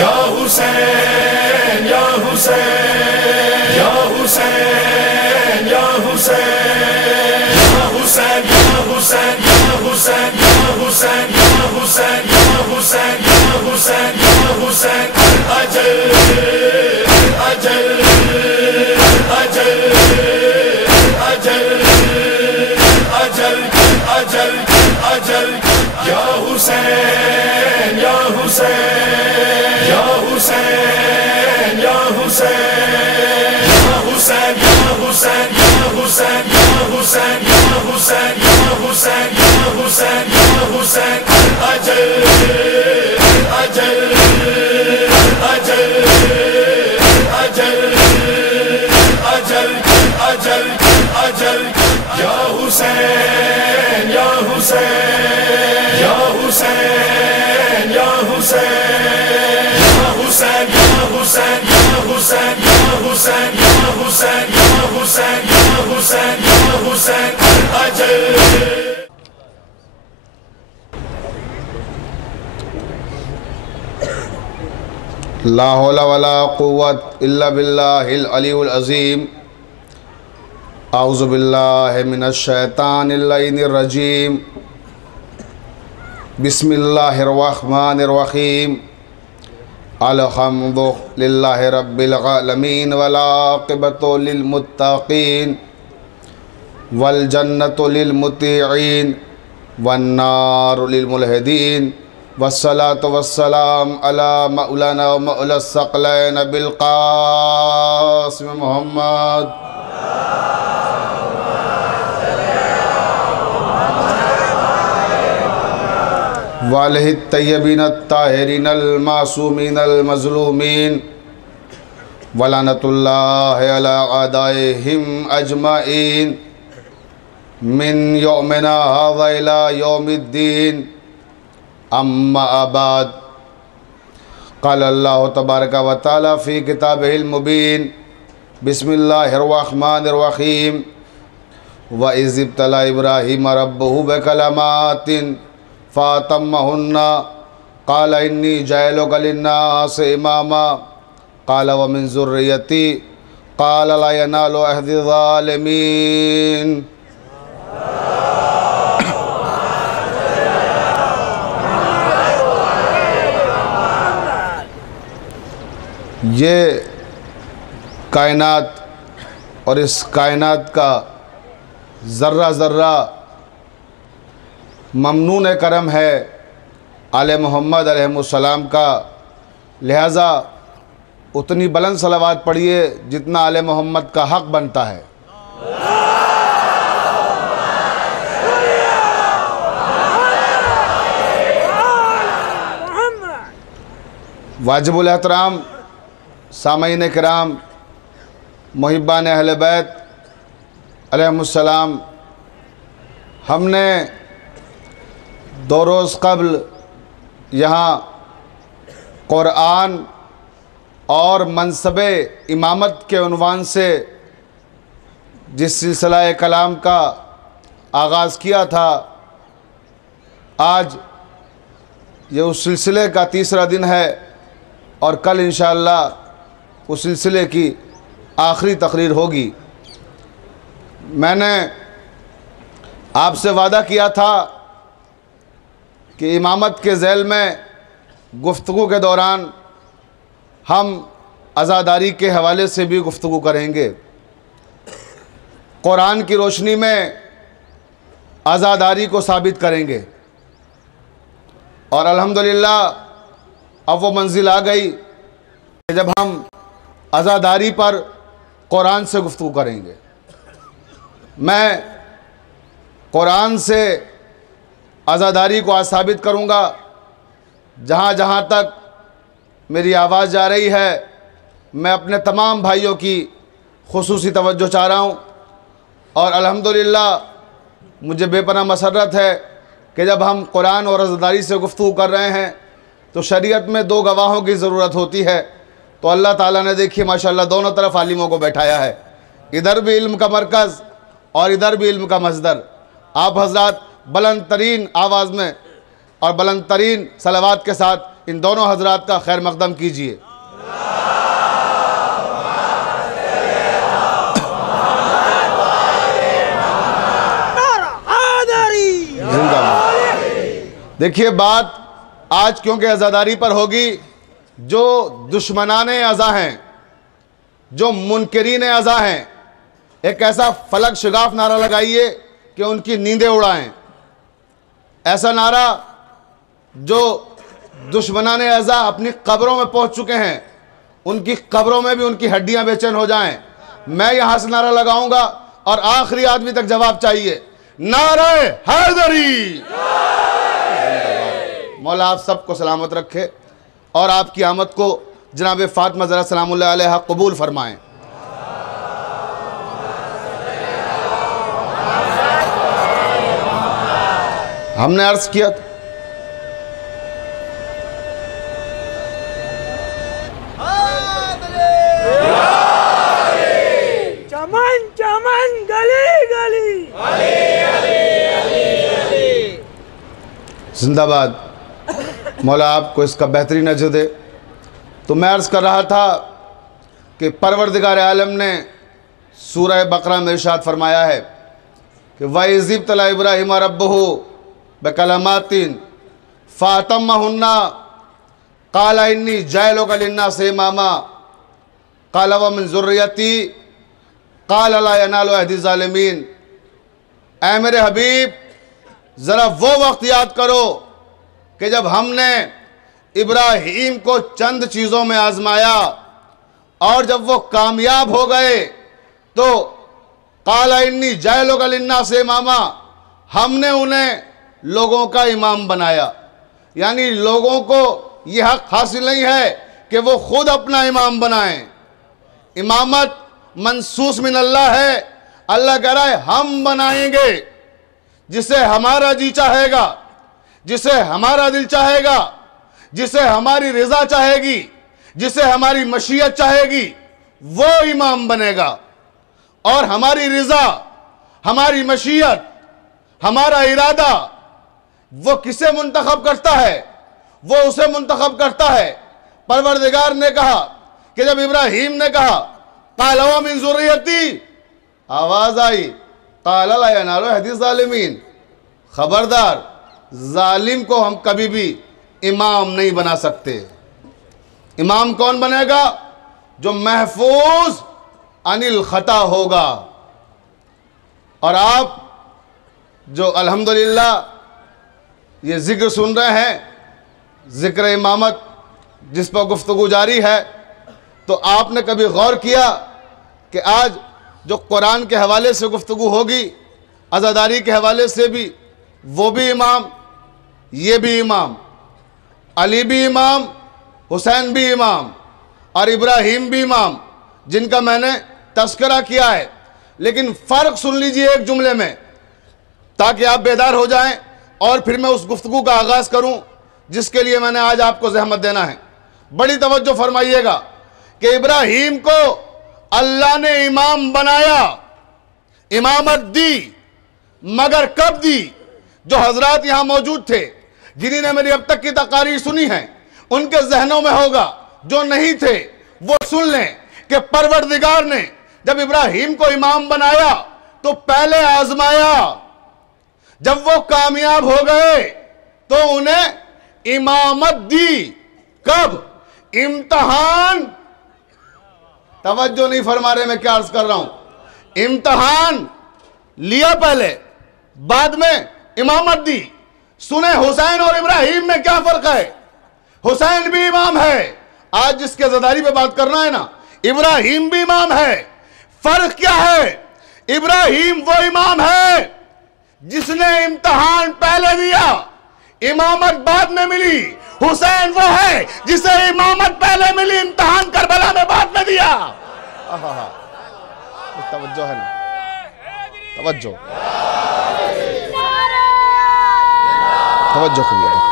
या हुसैन या हुसैन या हुसैन या हुसैन या हुसैन या हुसैन या हुसैन या हुसैन या हुसैन या हुसैन या हुसैन या हुसैन अजल अजल अजल अजल अजल अजल अजल या हुसैन या हुसैन या हुसैन या हुसैन या हुसैन या हुसैन या हुसैन या हुसैन या हुसैन या हुसैन या हुसैन या हुसैन अजल अजल अजल अजल अजल अजल अजल या हुसैन या हुसैन या हुसैन या हुसैन या हुसैन या हुसैन या हुसैन या हुसैन या हुसैन या हुसैन या हुसैन या हुसैन अजल। ला हौला वला कुव्वत इल्ला बिल्लाहिल अलीयुल अज़ीम। आऊज़ु बिल्लाहि मिनश शैतानिर लईनिर रजीम। बिस्मिल्लाहिर रहमानिर रहीम। अल्हम्दुलिल्लाहि रब्बिल आलमीन वल आक़िबतु लिल मुत्तक़ीन वल जन्नतु लिल मुत्तीईन वन नारु लिल मुल्हिदीन वस्सलातु वस्सलाम अला मौलाना व मौला सकलैन बिल क़ासिम मुहम्मद। वालिहि तय्यबीन ताहिरीन अल मासूमीन अल मज़लूमीन वलानतुल्लाहि अला आदाइहिम अजमाइन मिन यौमिना हाज़ा इला यौमिद्दीन। अम्मा अबाद। क़ाल अल्लाहु तबारक व तआला फ़ी किताबिहिल मुबीन। बिस्मिल्लाहिर रहमानिर रहीम। व इज़ इब्तला इब्राहीम रब्बुहु बिकलिमातिन फ़अतम्महुन्ना क़ाल इन्नी जाइलुका लिन्नासि इमामा क़ाल व मिन ज़ुर्रिय्यती क़ाल ला यनालु अहदी ज़ालिमीन। ये कायनात और इस कायनात का ज़र्रा ज़र्रा ममनून करम है आले मोहम्मद अलैहिस्सलाम का, लिहाजा उतनी बुलंद सलावात पढ़िए जितना आले मोहम्मद का हक़ बनता है। वाजिबुल एहतराम सामईन किराम मुहिब्बान अहले बैत अलैहिमुस्सलाम, हमने 2 रोज़ क़ब्ल यहाँ क़ुरआन और मनसबे इमामत के उन्वान से जिस सिलसिला कलाम का आगाज़ किया था, आज ये उस सिलसिले का तीसरा दिन है और कल इंशाअल्लाह उस सिलसिले की आखिरी तकरीर होगी। मैंने आपसे वादा किया था कि इमामत के ज़ैल में गुफ्तगू के दौरान हम अज़ादारी के हवाले से भी गुफ्तगू करेंगे। कुरान की रोशनी में आज़ादारी को साबित करेंगे और अल्हम्दुलिल्लाह अब वो मंजिल आ गई कि जब हम आज़ादारी पर कुरान से गुफ्तगू करेंगे। मैं कुरान से आज़ादारी को आज साबित करूँगा। जहाँ जहाँ तक मेरी आवाज़ जा रही है, मैं अपने तमाम भाइयों की खुसूसी तवज्जो चाह रहा हूँ और अल्हम्दुलिल्लाह मुझे बेपनाह मसरत है कि जब हम कुरान और आज़ादारी से गुफ्तगू कर रहे हैं तो शरीयत में 2 गवाहों की ज़रूरत होती है। तो अल्लाह ताला ने देखिए माशाल्लाह दोनों तरफ आलिमों को बैठाया है, इधर भी इल्म का मरकज़ और इधर भी इल्म का मस्दर। आप हज़रात बुलंद तरीन आवाज़ में और बुलंद तरीन सलावात के साथ इन दोनों हजरात का खैर मकदम कीजिए। देखिए, बात आज क्योंकि अज़ादारी पर होगी, जो दुश्मनाने अज़ा हैं, जो मुनकरीन अज़ा हैं, एक ऐसा फलक शिगाफ नारा लगाइए कि उनकी नींदें उड़ाएं। ऐसा नारा जो दुश्मनाने अज़ा अपनी कब्रों में पहुंच चुके हैं, उनकी कब्रों में भी उनकी हड्डियां बेचैन हो जाएं। मैं यहां से नारा लगाऊंगा और आखिरी आदमी तक जवाब चाहिए, नारे हैदरी। मौला आप सबको सलामत रखे और आपकी आमद को जनाब फातिमा ज़हरा सलामुल्लाह अलैहा कबूल फरमाएं। हमने अर्ज किया था चमन चमन गली गली जिंदाबाद। मौला आपको इसका बेहतरीन अजर दे। तो मैं अर्ज़ कर रहा था कि परवरदिगार आलम ने सूरह बकरा में इरशाद फरमाया है कि वइज़ तला इब्राहीम रब्बुहु बकलमातिन फ़अतम्महुन्ना क़ाला इन्नी जाइलुका लिन्नासि इमामा क़ाला व मिन ज़ुर्रियती क़ाला ला यनालु अहदी ज़ालिमीन। ऐ मेरे हबीब, ज़रा वो वक्त याद करो कि जब हमने इब्राहीम को चंद चीज़ों में आजमाया और जब वो कामयाब हो गए तो क़ाला इन्नी जाइलुका लिन्नासि इमामा, हमने उन्हें लोगों का इमाम बनाया। यानी लोगों को यह हक हासिल नहीं है कि वो खुद अपना इमाम बनाएं। इमामत मनसूस मिन अल्लाह है। अल्लाह कह रहा है हम बनाएंगे, जिसे हमारा जी चाहेगा, जिसे हमारा दिल चाहेगा, जिसे हमारी रज़ा चाहेगी, जिसे हमारी मशीयत चाहेगी, वो इमाम बनेगा। और हमारी रज़ा, हमारी मशीयत, हमारा इरादा वो किसे मुंतखब करता है? वो उसे मुंतखब करता है। परवरदिगार ने कहा कि जब इब्राहीम ने कहा क़ाला व मिन ज़ुर्रियती, आवाज आई क़ाला ला यनालु अहदी ज़ालिमीन। खबरदार, जालिम को हम कभी भी इमाम नहीं बना सकते। इमाम कौन बनेगा? जो महफूज अनिल खता होगा। और आप जो अल्हम्दुलिल्लाह ये जिक्र सुन रहे हैं, जिक्र इमामत जिस पर गुफ्तगू जारी है, तो आपने कभी गौर किया कि आज जो कुरान के हवाले से गुफ्तगू होगी, अज़ादारी के हवाले से भी, वो भी इमाम, ये भी इमाम, अली भी इमाम, हुसैन भी इमाम और इब्राहीम भी इमाम, जिनका मैंने तस्करा किया है। लेकिन फ़र्क सुन लीजिए एक जुमले में, ताकि आप बेदार हो जाएं और फिर मैं उस गुफ्तगू का आगाज़ करूं जिसके लिए मैंने आज आपको ज़हमत देना है। बड़ी तवज्जो फरमाइएगा कि इब्राहीम को अल्लाह ने इमाम बनाया, इमामत दी, मगर कब दी? जो हजरात यहाँ मौजूद थे, जिन्होंने मेरी अब तक की तकारीर सुनी है, उनके जहनों में होगा। जो नहीं थे वो सुन लें कि परवरदिगार ने जब इब्राहीम को इमाम बनाया तो पहले आजमाया, जब वो कामयाब हो गए तो उन्हें इमामत दी। कब? इम्तहान। तवज्जो नहीं फरमा रहे, मैं क्या अर्ज कर रहा हूं। इम्तहान लिया पहले, बाद में इमामत दी। सुने हुसैन और इब्राहीम में क्या फर्क है? हुसैन भी इमाम है, आज जिसके ज़दारी पे बात करना है ना, इब्राहीम भी इमाम है। फर्क क्या है? इब्राहीम वो इमाम है जिसने इम्तहान पहले दिया, इमामत बाद में मिली। हुसैन वो है जिसे इमामत पहले मिली, इम्तहान करबला में बाद में दिया। तवज्जो है ना, तवज्जो तवज्जो करिए।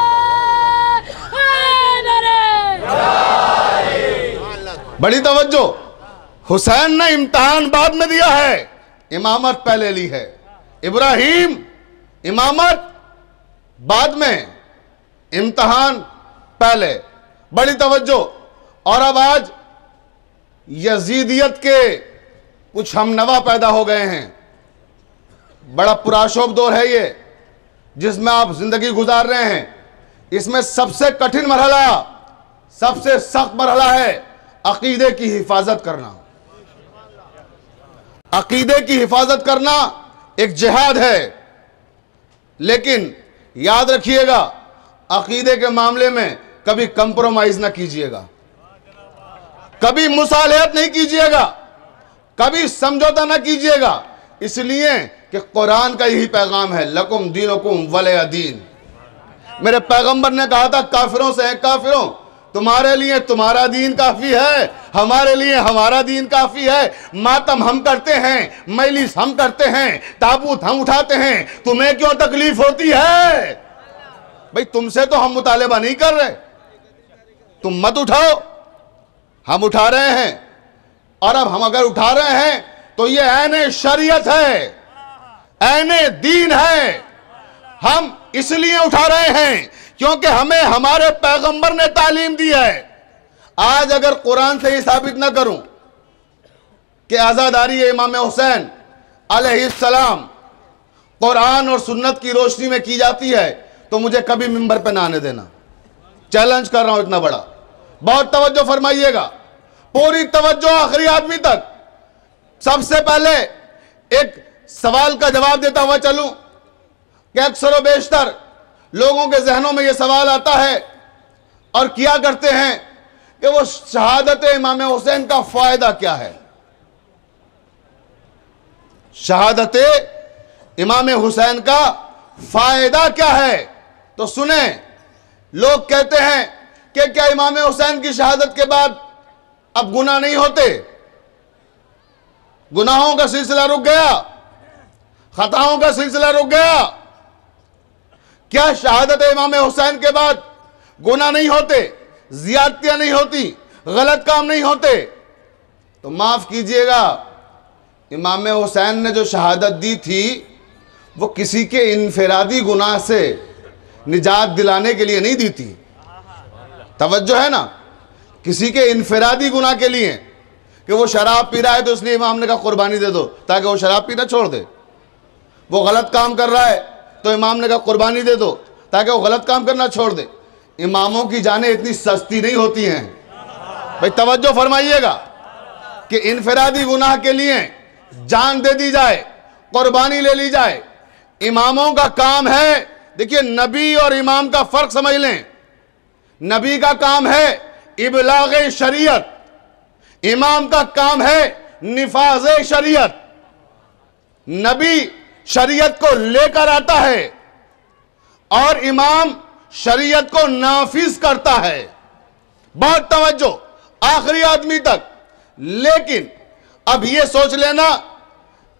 बड़ी तवज्जो। हुसैन ने इम्तहान बाद में दिया है, इमामत पहले ली है। इब्राहीम इमामत बाद में, इम्तहान पहले बड़ी तवज्जो। और अब आज यजीदियत के कुछ हमनवा पैदा हो गए हैं। बड़ा पुराशोभ दौर है ये जिसमें आप जिंदगी गुजार रहे हैं। इसमें सबसे कठिन मरहला, सबसे सख्त मरहला है अकीदे की हिफाजत करना। अकीदे की हिफाजत करना एक जिहाद है, लेकिन याद रखिएगा अकीदे के मामले में कभी कंप्रोमाइज ना कीजिएगा, कभी मुसालहत नहीं कीजिएगा, कभी समझौता ना कीजिएगा। इसलिए कि कुरान का यही पैगाम है, लकुम दीनुकुम वलिय दीन। मेरे पैगंबर ने कहा था काफिरों से, काफिरों तुम्हारे लिए तुम्हारा दीन काफी है, हमारे लिए हमारा दीन काफी है। मातम हम करते हैं, मजलिस हम करते हैं, ताबूत हम उठाते हैं, तुम्हें क्यों तकलीफ होती है? भाई तुमसे तो हम मुतालिबा नहीं कर रहे, तुम मत उठाओ, हम उठा रहे हैं। और अब हम अगर उठा रहे हैं तो ये ऐने शरीयत है, ऐने दीन है। हम इसलिए उठा रहे हैं क्योंकि हमें हमारे पैगंबर ने तालीम दी है। आज अगर कुरान से ही साबित ना करूं कि आजादारी इमाम हुसैन अलैहिस्सलाम कुरान और सुन्नत की रोशनी में की जाती है, तो मुझे कभी मिंबर पे ना आने देना। चैलेंज कर रहा हूं इतना बड़ा। बहुत तवज्जो फरमाइएगा, पूरी तवज्जो आखिरी आदमी तक। सबसे पहले एक सवाल का जवाब देता हुआ चलूं कि अक्सर व बेशतर लोगों के जहनों में यह सवाल आता है और किया करते हैं कि वो शहादत इमाम हुसैन का फायदा क्या है? शहादत इमाम हुसैन का फायदा क्या है? तो सुने, लोग कहते हैं कि क्या इमाम हुसैन की शहादत के बाद अब गुनाह नहीं होते? गुनाहों का सिलसिला रुक गया, खताओं का सिलसिला रुक गया। क्या शहादत इमाम हुसैन के बाद गुनाह नहीं होते, जियादतियां नहीं होती, गलत काम नहीं होते? तो माफ कीजिएगा, इमाम हुसैन ने जो शहादत दी थी वो किसी के इनफरादी गुनाह से निजात दिलाने के लिए नहीं दी थी। तवज्जो है ना, किसी के इनफरादी गुनाह के लिए कि वो शराब पी रहा है तो इसलिए इमाम ने कहा कुर्बानी दे दो ताकि वो शराब पीना छोड़ दे। वो गलत काम कर रहा है तो इमाम ने कहा कुर्बानी दे दो ताकि वो गलत काम करना छोड़ दे। इमामों की जानें इतनी सस्ती नहीं होती हैं। भाई तवज्जो फरमाइएगा कि इनफरादी गुनाह के लिए जान दे दी जाए, कुर्बानी ले ली जाए। इमामों का काम है, देखिए नबी और इमाम का फर्क समझ लें। नबी का काम है इबलाग शरीयत, इमाम का काम है निफाज शरीयत। नबी शरीयत को लेकर आता है और इमाम शरीयत को नाफिज करता है। बहुत तवज्जो, आखिरी आदमी तक। लेकिन अब यह सोच लेना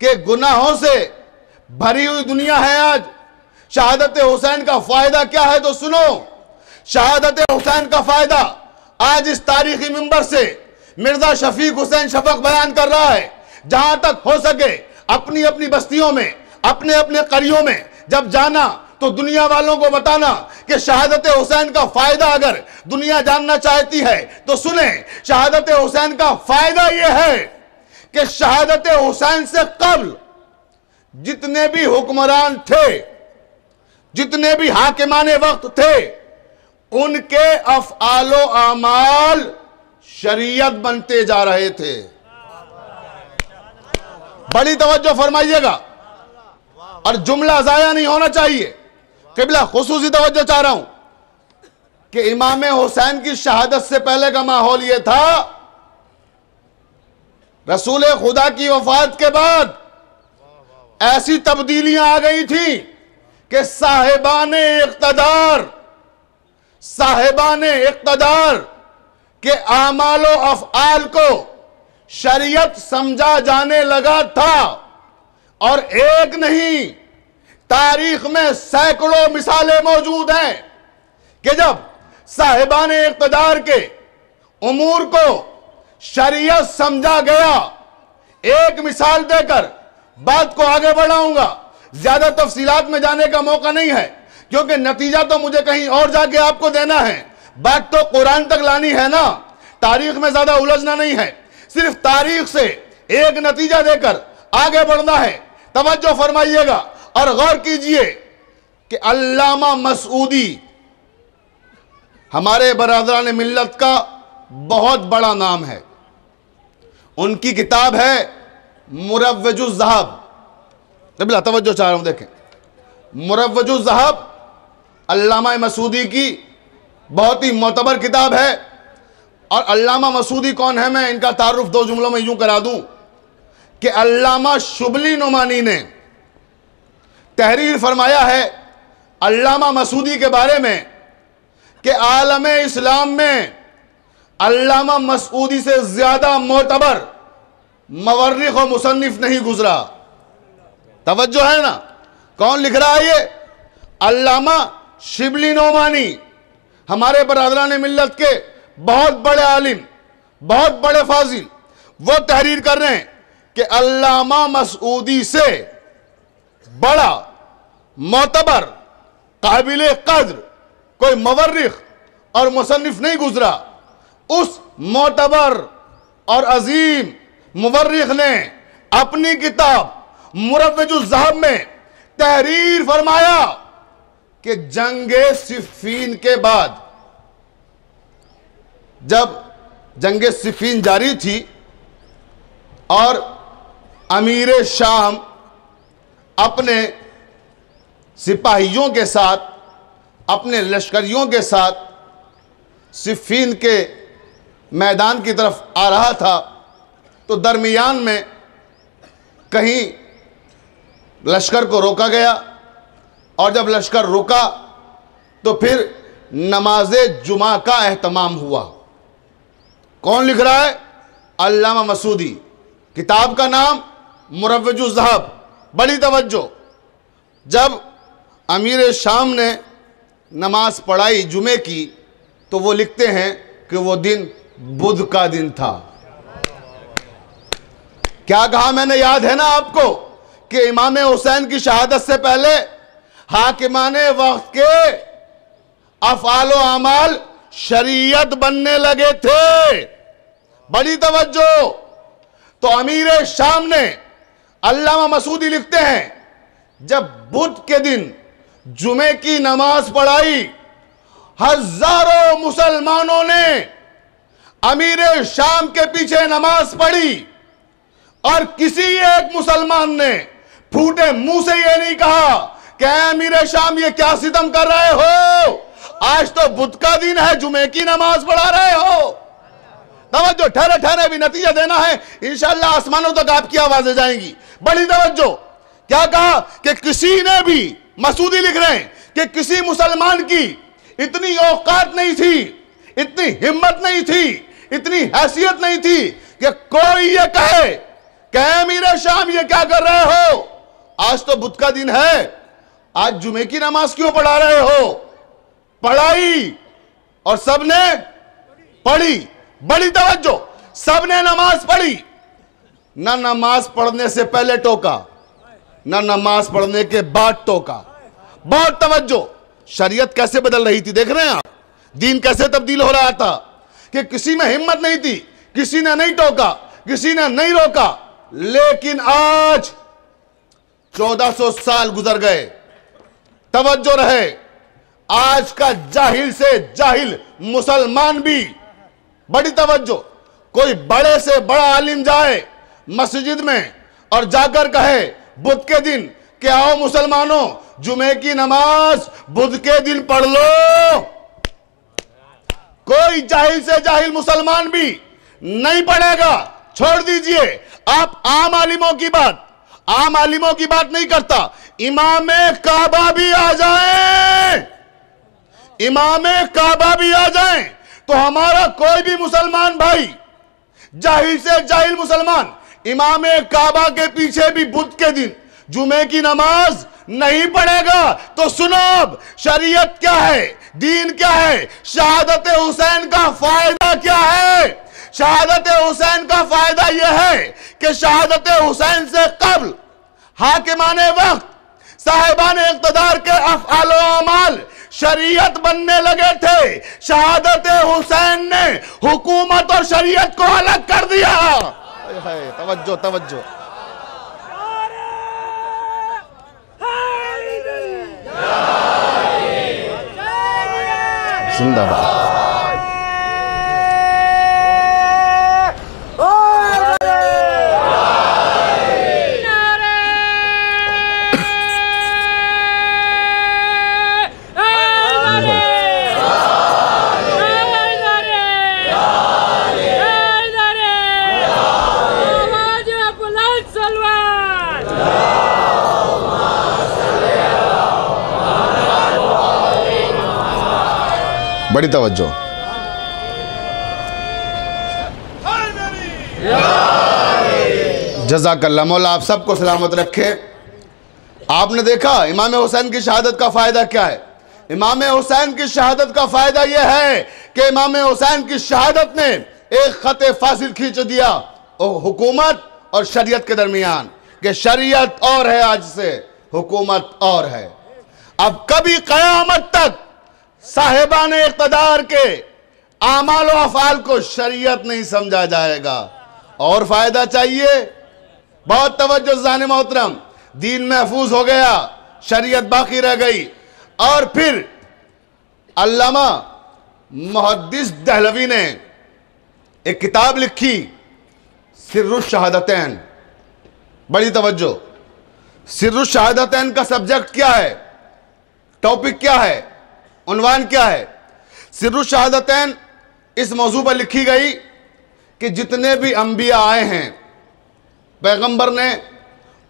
कि गुनाहों से भरी हुई दुनिया है आज, शहादत हुसैन का फायदा क्या है? तो सुनो, शहादत हुसैन का फायदा आज इस तारीखी मिंबर से मिर्जा शफीक हुसैन शफक बयान कर रहा है। जहां तक हो सके अपनी अपनी बस्तियों में, अपने अपने करियों में जब जाना तो दुनिया वालों को बताना कि शहादत हुसैन का फायदा अगर दुनिया जानना चाहती है तो सुने। शहादत हुसैन का फायदा यह है कि शहादत हुसैन से कब्ल जितने भी हुक्मरान थे, जितने भी हाकिमाने वक्त थे, उनके अफ़आलो आमाल शरीयत बनते जा रहे थे। बड़ी तवज्जो फरमाइएगा और जुमला जाया नहीं होना चाहिए। किबला खुसूसी तवज्जो चाह रहा हूं कि इमाम हुसैन की शहादत से पहले का माहौल यह था, रसूल खुदा की वफात के बाद ऐसी तब्दीलियां आ गई थी कि साहिबाने इक़्तिदार के आमालो अफ़आल को शरीयत समझा जाने लगा था। और एक नहीं, तारीख में सैकड़ों मिसालें मौजूद हैं कि जब साहिबाने इक़्तिदार के उमूर को शरीयत समझा गया। एक मिसाल देकर बात को आगे बढ़ाऊंगा, ज्यादा तफसीलात में जाने का मौका नहीं है क्योंकि नतीजा तो मुझे कहीं और जाके आपको देना है। बात तो कुरान तक लानी है ना, तारीख में ज्यादा उलझना नहीं है, सिर्फ तारीख से एक नतीजा देकर आगे बढ़ना है। तवज्जो फरमाइएगा और गौर कीजिए कि अल्लामा मसूदी हमारे बरादरान मिल्लत का बहुत बड़ा नाम है। उनकी किताब है मुरव्वजुज़ ज़हब। नबीला तवज्जो चाह रहा हूं, देखें, मुरव्वजुज़ ज़हब अल्लामा मसूदी की बहुत ही मोतबर किताब है। और अल्लामा मसूदी कौन है, मैं इनका तारुफ दो जुमलों में यूं करा दूं कि अल्लामा शुबली नुमानी ने तहरीर फरमाया है अल्लामा मसूदी के बारे में कि आलम इस्लाम में अल्लामा मसूदी से ज्यादा मोतबर मवर्रिख और मुसन्निफ नहीं गुजरा। तवज्जो है ना, कौन लिख रहा है ये? अल्लामा शिबली नोमानी, हमारे बरादरान मिल्लत के बहुत बड़े आलिम, बहुत बड़े फाजिल। वो तहरीर कर रहे हैं कि अल्लामा मसूदी से बड़ा मोतबर काबिल कद्र कोई मवर्रिख और मुसन्निफ नहीं गुजरा। उस मोतबर और अजीम मुवर्रिख ने अपनी किताब मुरव्वजुज़ ज़हब में तहरीर फरमाया कि जंगे सिफ़ीन के बाद, जब जंगे सिफ़ीन जारी थी और अमीर शाम अपने सिपाहियों के साथ, अपने लश्करियों के साथ सिफ़ीन के मैदान की तरफ आ रहा था, तो दरमियान में कहीं लश्कर को रोका गया। और जब लश्कर रुका तो फिर नमाज जुमा का एहतमाम हुआ। कौन लिख रहा है? अल्लामा मसूदी। किताब का नाम मुरव्वजुज़ ज़हब। बड़ी तवज्जो, जब अमीर शाम ने नमाज पढ़ाई जुमे की तो वो लिखते हैं कि वो दिन बुध का दिन था। क्या कहा मैंने, याद है ना आपको कि इमाम हुसैन की शहादत से पहले हाकिमाने वक्त के अफ़आल व अमाल शरीयत बनने लगे थे। बड़ी तवज्जो। तो अमीर शाम ने, अल्लामा मसूदी लिखते हैं, जब बुध के दिन जुमे की नमाज पढ़ाई, हजारों मुसलमानों ने अमीर शाम के पीछे नमाज पढ़ी और किसी एक मुसलमान ने फूटे मुंह से यह नहीं कहा कि अमीर शाम ये क्या सितम कर रहे हो, आज तो बुध का दिन है, जुमे की नमाज पढ़ा रहे हो। तवज्जो, ठहरे ठहरे भी नतीजा देना है, इंशाअल्लाह आसमानों तक आपकी आवाजें जाएंगी। बड़ी तवज्जो। क्या कहा कि किसी ने भी, मसूदी लिख रहे हैं कि किसी मुसलमान की इतनी औकात नहीं थी, इतनी हिम्मत नहीं थी, इतनी हैसियत नहीं थी कि कोई ये कहे कि अमीर शाम ये क्या कर रहे हो, आज तो बुध का दिन है, आज जुमे की नमाज क्यों पढ़ा रहे हो। पढ़ाई और सबने पढ़ी। बड़ी तवज्जो, सबने नमाज पढ़ी। ना नमाज पढ़ने से पहले टोका, ना नमाज पढ़ने के बाद टोका। बहुत तवज्जो। शरीयत कैसे बदल रही थी, देख रहे हैं आप, दीन कैसे तब्दील हो रहा था कि किसी में हिम्मत नहीं थी, किसी ने नहीं टोका, किसी ने नहीं रोका। लेकिन आज 1400 साल गुजर गए, तवज्जो रहे, आज का जाहिल से जाहिल मुसलमान भी, बड़ी तवज्जो, कोई बड़े से बड़ा आलिम जाए मस्जिद में और जाकर कहे बुध के दिन कि आओ मुसलमानों जुमे की नमाज बुध के दिन पढ़ लो, कोई जाहिल से जाहिल मुसलमान भी नहीं पढ़ेगा। छोड़ दीजिए, आप आम आलिमों की बात, आम आलिमों की बात नहीं करता, इमामे काबा भी आ जाए, इमामे काबा भी आ जाए तो हमारा कोई भी मुसलमान भाई, जाहिल से जाहिल मुसलमान, इमामे काबा के पीछे भी बुध के दिन जुमे की नमाज नहीं पढ़ेगा। तो सुनो अब शरीयत क्या है, दीन क्या है, शहादत हुसैन का फायदा क्या है। शहादत हुसैन का फायदा यह है कि शहादत हुसैन से कब्ल हाकिमाने वक्त, साहिबान इक़्तिदार के अफ़आल व अमाल शरीयत बनने लगे थे, शहादत हुसैन ने हुकूमत और शरीयत को अलग कर दिया। तवज्जो तवज्जो। जिंदाबाद। बड़ी तवज्जो। जज़ाकल्लाह, मौला आप सबको सलामत रखे। आपने देखा इमाम हुसैन की शहादत का फायदा क्या है। इमाम हुसैन की शहादत का फायदा यह है कि इमाम हुसैन की शहादत ने एक खत फासिल खींच दिया हुकूमत और शरीयत के दरमियान, कि शरीयत और है आज से, हुकूमत और है। अब कभी क़यामत तक साहिबान इक़्तिदार के आमाल व अफ़आल को शरीयत नहीं समझा जाएगा। और फायदा चाहिए, बहुत तवज्जो ज़ाने मोहतरम, दीन महफूज हो गया, शरीयत बाकी रह गई। और फिर अल्लामा मुहद्दिस दहलवी ने एक किताब लिखी, सिर्रुश शहादतैन। बड़ी तवज्जो। सिर्रुश शहादतैन का सब्जेक्ट क्या है, टॉपिक क्या है, उन्वान क्या है? सिर्रुश शहादतैन इस मौजू पर लिखी गई कि जितने भी अंबिया आए हैं, पैगंबर ने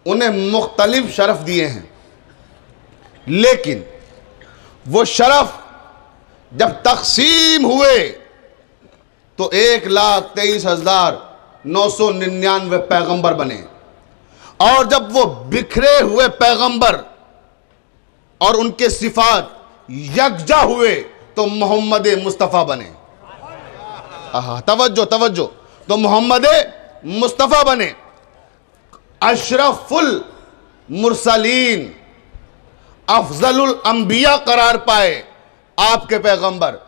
उन्हें मुख्तलिफ शरफ दिए हैं, लेकिन वो शरफ जब तकसीम हुए तो 1,23,999 पैगंबर बने। और जब वो बिखरे हुए पैगंबर और उनके सिफात यकजा हुए तो मोहम्मद मुस्तफ़ा बने। तवज्जो तवज्जो। तो मोहम्मद मुस्तफ़ा बने, अशरफुल मुरसलीन, अफजलुल अंबिया करार पाए आपके पैगंबर।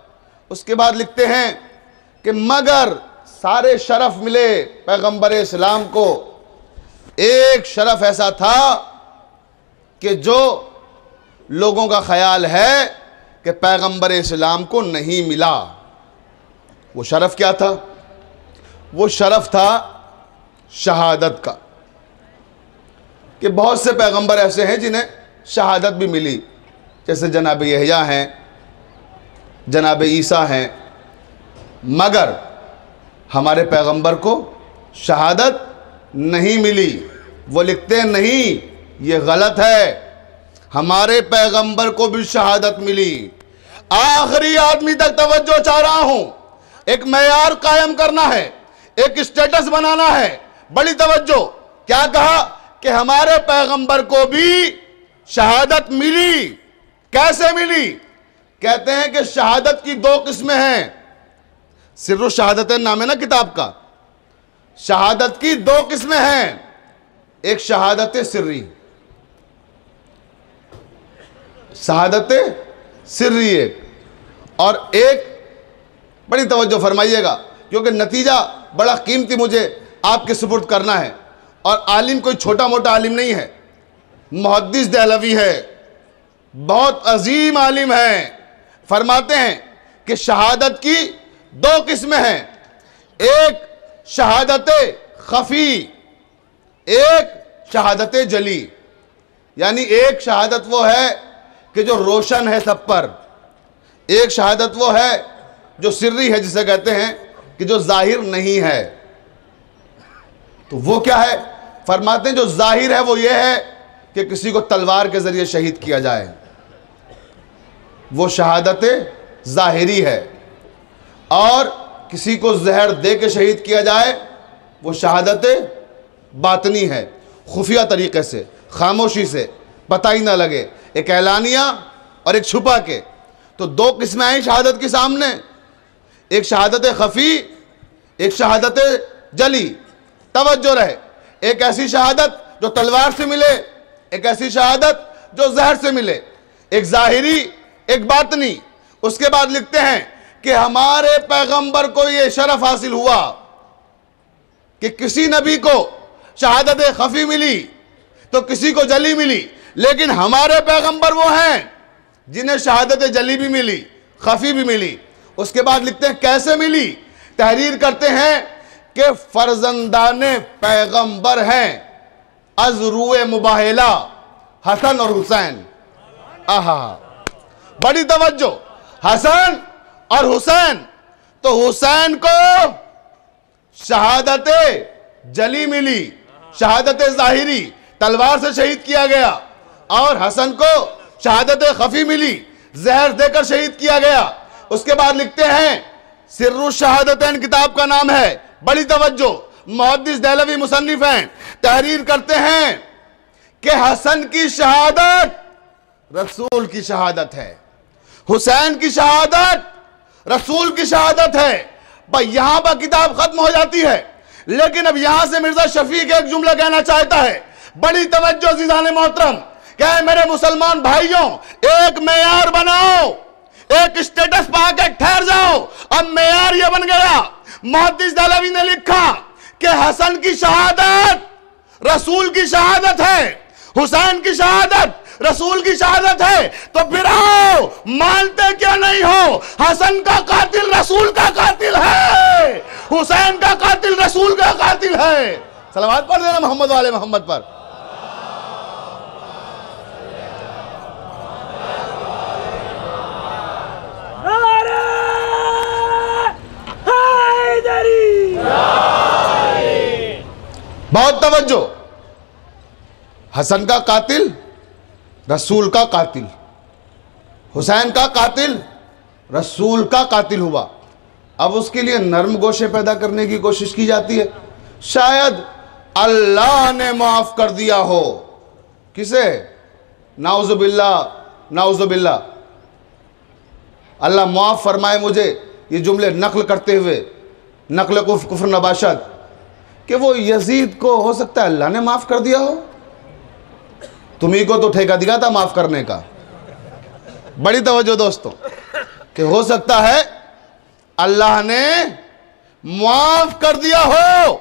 उसके बाद लिखते हैं कि मगर सारे शरफ मिले पैगंबर इस्लाम को, एक शरफ ऐसा था कि जो लोगों का ख्याल है कि पैगंबर इस्लाम को नहीं मिला। वो शरफ क्या था? वो शरफ था शहादत का, कि बहुत से पैगंबर ऐसे हैं जिन्हें शहादत भी मिली, जैसे जनाब यहया हैं, जनाब ईसा हैं, मगर हमारे पैगंबर को शहादत नहीं मिली। वो लिखते हैं नहीं, ये गलत है, हमारे पैगंबर को भी शहादत मिली। आखिरी आदमी तक तवज्जो चाह रहा हूं, एक मयार कायम करना है, एक स्टेटस बनाना है। बड़ी तवज्जो। क्या कहा कि हमारे पैगंबर को भी शहादत मिली। कैसे मिली? कहते हैं कि शहादत की 2 किस्में हैं। सिर्रुश शहादतैन नाम है ना किताब का। शहादत की 2 किस्में हैं, एक शहादत सिर्री, शहादत सिर्री एक, और एक, बड़ी तवज्जो फरमाइएगा क्योंकि नतीजा बड़ा कीमती मुझे आपके सुपुर्द करना है। और आलिम कोई छोटा मोटा आलिम नहीं है, मुहद्दिस दहलवी है, बहुत अजीम आलिम है। फरमाते हैं कि शहादत की 2 किस्में हैं, एक शहादत खफी, एक शहादत जली। यानी एक शहादत वो है कि जो रोशन है सब पर, एक शहादत वो है जो सिर्री है, जिसे कहते हैं कि जो जाहिर नहीं है। तो वो क्या है? फरमाते हैं जो जाहिर है वो ये है कि किसी को तलवार के जरिए शहीद किया जाए, वो शहादत जाहिरी है। और किसी को जहर दे के शहीद किया जाए, वो शहादत बातनी है, खुफिया तरीके से, खामोशी से, पता ही ना लगे, एक ऐलानिया और एक छुपा के। तो 2 किस्में आई शहादत के सामने, एक शहादत खफी, एक शहादत जली। तवज्जो रहे, एक ऐसी शहादत जो तलवार से मिले, एक ऐसी शहादत जो जहर से मिले, एक जाहिरी, एक बात नहीं। उसके बाद लिखते हैं कि हमारे पैगंबर को यह शरफ हासिल हुआ कि किसी नबी को शहादत खफी मिली तो किसी को जली मिली, लेकिन हमारे पैगंबर वो हैं जिन्हें शहादत जली भी मिली, खफी भी मिली। उसके बाद लिखते हैं कैसे मिली, तहरीर करते हैं कि फर्जंदाने पैगंबर हैं अजरुए मुबाहिला हसन और हुसैन। आहा, बड़ी तवज्जो, हसन और हुसैन। तो हुसैन को शहादत जली मिली, शहादत जाहिरी, तलवार से शहीद किया गया, और हसन को शहादत खफी मिली, जहर देकर शहीद किया गया। उसके बाद लिखते हैं, सिर्रुश शहादतैन किताब का नाम है, बड़ी तवज्जो, मुहद्दिस देहलवी मुसन्निफ हैं, तहरीर करते हैं कि हसन की शहादत रसूल की शहादत है, हुसैन की शहादत रसूल की शहादत है। भाई यहां पर किताब खत्म हो जाती है, लेकिन अब यहां से मिर्जा शफीक एक जुमला कहना चाहता है, बड़ी तवज्जो जीजाने मोहतरम, क्या है मेरे मुसलमान भाइयों, एक मेयार बनाओ, एक स्टेटस पाके ठहर जाओ। अब मेयार यह बन गया, मुहद्दिस देहलवी ने लिखा कि हसन की शहादत रसूल की शहादत है, हुसैन की शहादत रसूल की शहादत है। तो फिर आओ, मानते क्या नहीं हो, हसन का कातिल रसूल का कातिल है, हुसैन का कातिल रसूल का कातिल है। सलावत पढ़ देना मोहम्मद वाले मोहम्मद पर। बहुत तवज्जो, हसन का कातिल रसूल का कातिल, हुसैन का कातिल रसूल का कातिल हुआ। अब उसके लिए नर्म गोशे पैदा करने की कोशिश की जाती है, शायद अल्लाह ने माफ कर दिया हो। किसे? नाउजुबिल्ला, नाउजुबिल्ला। अल्लाह माफ फरमाए मुझे ये जुमले नकल करते हुए, नकल कुफ्र नबाशत, कि वो यजीद को हो सकता है अल्लाह ने माफ कर दिया हो, तुम्ही को तो ठेका दिया था माफ करने का। बड़ी तवज्जो दोस्तों, कि हो सकता है अल्लाह ने माफ कर दिया हो,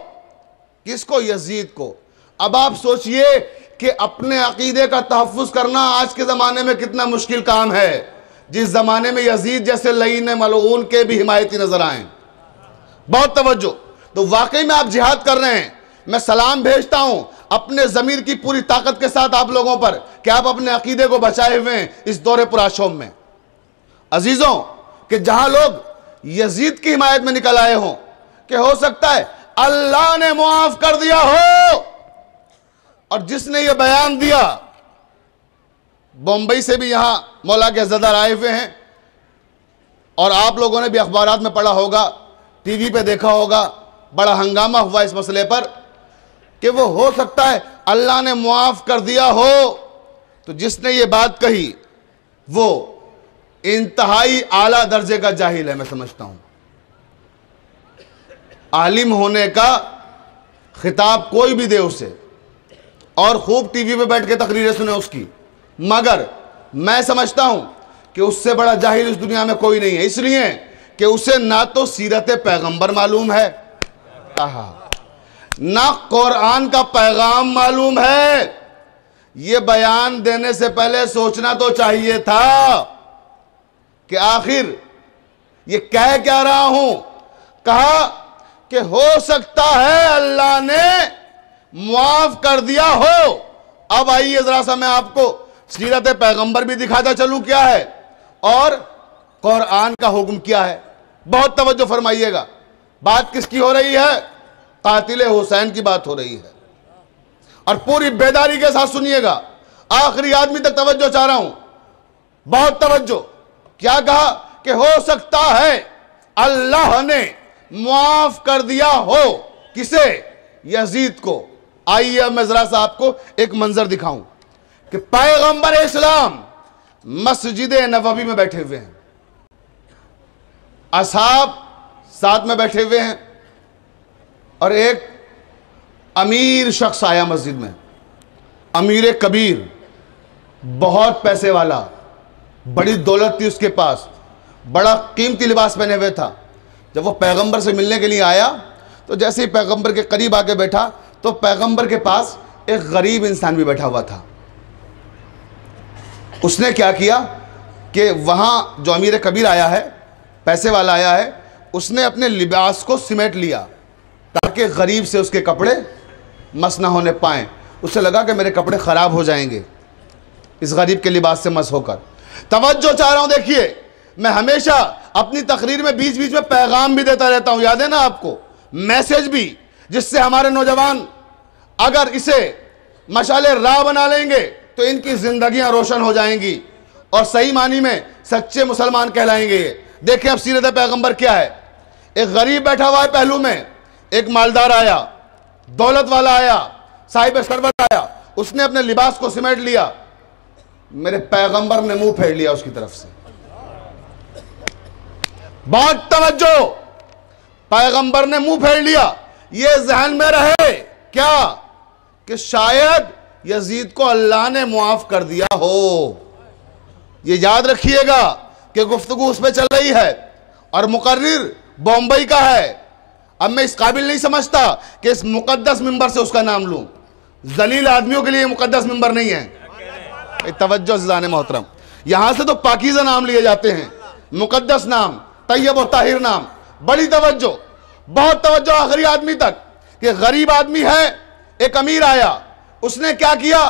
किसको? यजीद को। अब आप सोचिए कि अपने अकीदे का तहफ़्फ़ुज़ करना आज के ज़माने में कितना मुश्किल काम है, जिस ज़माने में यजीद जैसे लईन मलऊन के भी हिमायती नजर आए। बहुत तवज्जो। तो वाकई में आप जिहाद कर रहे हैं, मैं सलाम भेजता हूं अपने ज़मीर की पूरी ताकत के साथ आप लोगों पर कि आप अपने अकीदे को बचाए हुए हैं इस दौरे पुराशोम में। अजीज़ों, कि जहां लोग यजीद की हिमायत में निकल आए हों कि हो सकता है अल्लाह ने मुआफ कर दिया हो, और जिसने यह बयान दिया, बम्बई से भी यहां मौला के अज़दार आए हुए हैं, और आप लोगों ने भी अखबारात में पढ़ा होगा, टीवी पे देखा होगा, बड़ा हंगामा हुआ इस मसले पर कि वो हो सकता है अल्लाह ने मुआफ कर दिया हो। तो जिसने ये बात कही वो इंतहाई आला दर्जे का जाहिल है, मैं समझता हूं। आलिम होने का खिताब कोई भी दे उसे, और खूब टीवी पे बैठ के तकरीरें सुने उसकी, मगर मैं समझता हूं कि उससे बड़ा जाहिल इस दुनिया में कोई नहीं है, इसलिए कि उसे ना तो सीरत पैगंबर मालूम है, ना कुरान का पैगाम मालूम है। यह बयान देने से पहले सोचना तो चाहिए था कि आखिर ये कह क्या रहा हूं। कहा कि हो सकता है अल्लाह ने मुआफ कर दिया हो। अब आइए जरा सा मैं आपको सीरत पैगंबर भी दिखाता चलूं क्या है, और कुरान का हुक्म क्या है। बहुत तवज्जो फरमाइएगा, बात किसकी हो रही है? कातिल हुसैन की बात हो रही है, और पूरी बेदारी के साथ सुनिएगा, आखिरी आदमी तक तवज्जो चाह रहा हूं। बहुत तवज्जो। क्या कहा कि हो सकता है अल्लाह ने मुआफ कर दिया हो, किसे? यजीद को। आइए मैं जरा सा आपको एक मंजर दिखाऊं कि पैगंबर इस्लाम मस्जिद नबवी में बैठे हुए हैं, असहाब साथ में बैठे हुए हैं, और एक अमीर शख्स आया मस्जिद में, अमीर कबीर, बहुत पैसे वाला, बड़ी दौलत थी उसके पास, बड़ा कीमती लिबास पहने हुए था। जब वो पैगंबर से मिलने के लिए आया तो जैसे ही पैगंबर के करीब आके बैठा तो पैगंबर के पास एक गरीब इंसान भी बैठा हुआ था। उसने क्या किया कि वहाँ जो अमीर कबीर आया है, पैसे वाला आया है, उसने अपने लिबास को सिमेट लिया ताकि गरीब से उसके कपड़े मस ना होने पाएँ। उसे लगा कि मेरे कपड़े ख़राब हो जाएंगे इस गरीब के लिबास से मस होकर। तवज्जो चाह रहा हूँ, देखिए मैं हमेशा अपनी तकरीर में बीच बीच में पैगाम भी देता रहता हूँ, याद है ना आपको, मैसेज भी, जिससे हमारे नौजवान अगर इसे मशाले राह बना लेंगे तो इनकी ज़िंदगियाँ रोशन हो जाएंगी और सही मानी में सच्चे मुसलमान कहलाएंगे। देखें अब सीरत पैगंबर क्या है। एक गरीब बैठा हुआ है पहलू में, एक मालदार आया, दौलत वाला आया, साहिब शरबत आया, उसने अपने लिबास को सिमेट लिया। मेरे पैगंबर ने मुंह फेर लिया उसकी तरफ से। बहुत तवज्जो, पैगंबर ने मुंह फेर लिया। ये जहन में रहे क्या कि शायद यजीद को अल्लाह ने मुआफ कर दिया हो। ये याद रखिएगा कि गुफ्तगू उस पर चल रही है और मुकर्रिर बॉम्बई का है। अब मैं इस काबिल नहीं समझता कि इस मुकद्दस मिंबर से उसका नाम लूं। जलील आदमियों के लिए मुकद्दस मिंबर नहीं है। तवज्जो ज़ाने मोहतरम, यहां से तो पाकीज़ा नाम लिए जाते हैं, मुकद्दस नाम, तैयब और ताहिर नाम। बड़ी तवज्जो, बहुत तवज्जो आखिरी आदमी तक कि गरीब आदमी है, एक अमीर आया, उसने क्या किया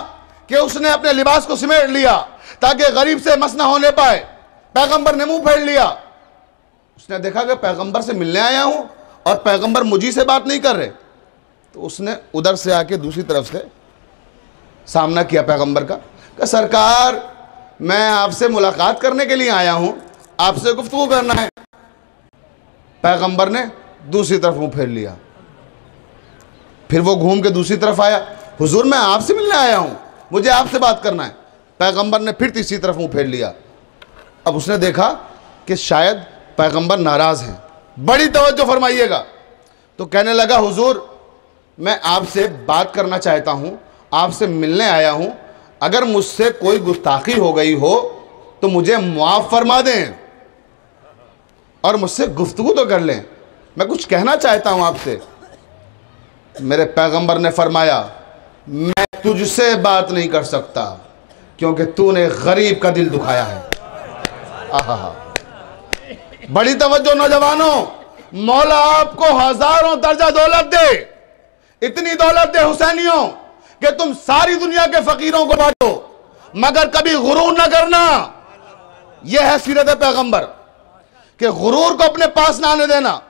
कि उसने अपने लिबास को सिमेट लिया ताकि गरीब से मस ना होने पाए। पैगंबर ने मुंह फेर लिया। उसने देखा कि पैगंबर से मिलने आया हूं और पैगंबर मुझी से बात नहीं कर रहे, तो उसने उधर से आके दूसरी तरफ से सामना किया पैगंबर का कि सरकार मैं आपसे मुलाकात करने के लिए आया हूं, आपसे गुफ्तगू करना है। पैगंबर ने दूसरी तरफ मुंह फेर लिया। फिर वो घूम के दूसरी तरफ आया, हुजूर मैं आपसे मिलने आया हूं, मुझे आपसे बात करना है। पैगंबर ने फिर तीसरी तरफ मुंह फेर लिया। अब उसने देखा कि शायद पैगंबर नाराज हैं। बड़ी तवज्जो फरमाइएगा। तो कहने लगा हुजूर मैं आपसे बात करना चाहता हूं, आपसे मिलने आया हूं, अगर मुझसे कोई गुस्ताखी हो गई हो तो मुझे माफ फरमा दें और मुझसे गुफ्तगू तो कर लें, मैं कुछ कहना चाहता हूं आपसे। मेरे पैगंबर ने फरमाया मैं तुझसे बात नहीं कर सकता क्योंकि तूने गरीब का दिल दुखाया है। आहा, बड़ी तवज्जो नौजवानों, मौला आपको हजारों दर्जा दौलत दे, इतनी दौलत दे हुसैनियों कि तुम सारी दुनिया के फकीरों को बांटो, मगर कभी गुरूर न करना। यह है सीरत पैगंबर कि गुरूर को अपने पास ना आने देना।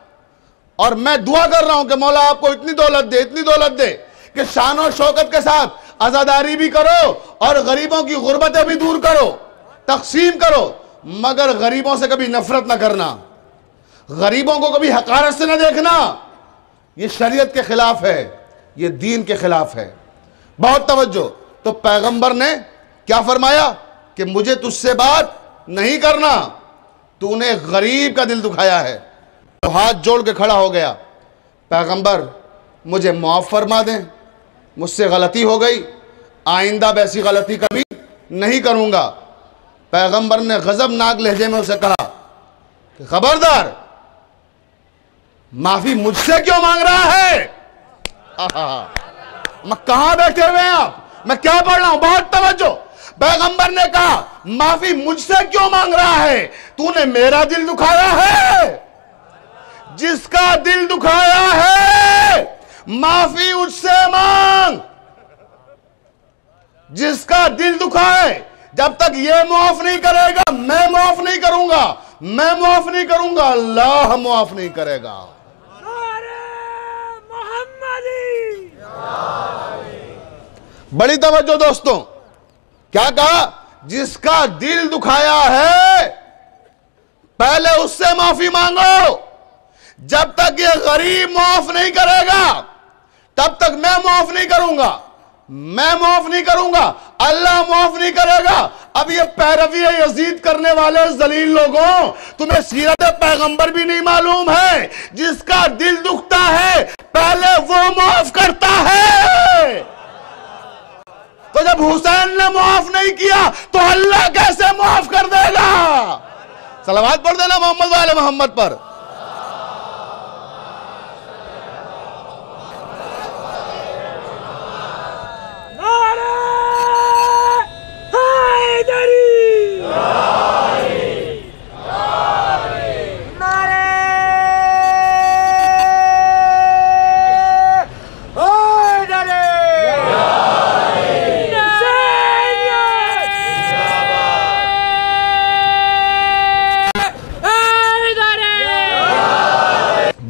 और मैं दुआ कर रहा हूं कि मौला आपको इतनी दौलत दे, इतनी दौलत दे कि शान और शौकत के साथ आजादारी भी करो और गरीबों की गुर्बतें भी दूर करो, तकसीम करो, मगर गरीबों से कभी नफरत ना करना, गरीबों को कभी हकारत से ना देखना। यह शरीयत के खिलाफ है, यह दीन के खिलाफ है। बहुत तवज्जो। तो पैगंबर ने क्या फरमाया कि मुझे तुझसे बात नहीं करना, तूने गरीब का दिल दुखाया है। तो हाथ जोड़ के खड़ा हो गया, पैगंबर मुझे माफ फरमा दें, मुझसे गलती हो गई, आइंदा वैसी गलती कभी नहीं करूंगा। पैगंबर ने गजबनाक लहजे में उसे कहा कि खबरदार, माफी मुझसे क्यों मांग रहा है? मैं कहां बैठे हुए हैं आप, मैं क्या पढ़ रहा हूं? बहुत तवज्जो। पैगंबर ने कहा माफी मुझसे क्यों मांग रहा है? तूने मेरा दिल दुखाया है। जिसका दिल दुखाया है माफी उससे मांग। जिसका दिल दुखा है, जब तक ये माफ नहीं करेगा मैं माफ नहीं करूंगा, मैं माफ नहीं करूंगा, अल्लाह माफ नहीं करेगा। बड़ी तवज्जो दोस्तों, क्या कहा? जिसका दिल दुखाया है पहले उससे माफी मांगो। जब तक ये गरीब माफ नहीं करेगा तब तक मैं माफ नहीं करूंगा, मैं माफ नहीं करूंगा, अल्लाह माफ नहीं करेगा। अब ये पैरवी यजीद करने वाले जलील लोगों, तुम्हें सीरत पैगंबर भी नहीं मालूम है। जिसका दिल दुखता है पहले वो माफ करता है। तो जब हुसैन ने माफ नहीं किया तो अल्लाह कैसे माफ कर देगा? सलावत पढ़ देना मोहम्मद वाले मोहम्मद पर।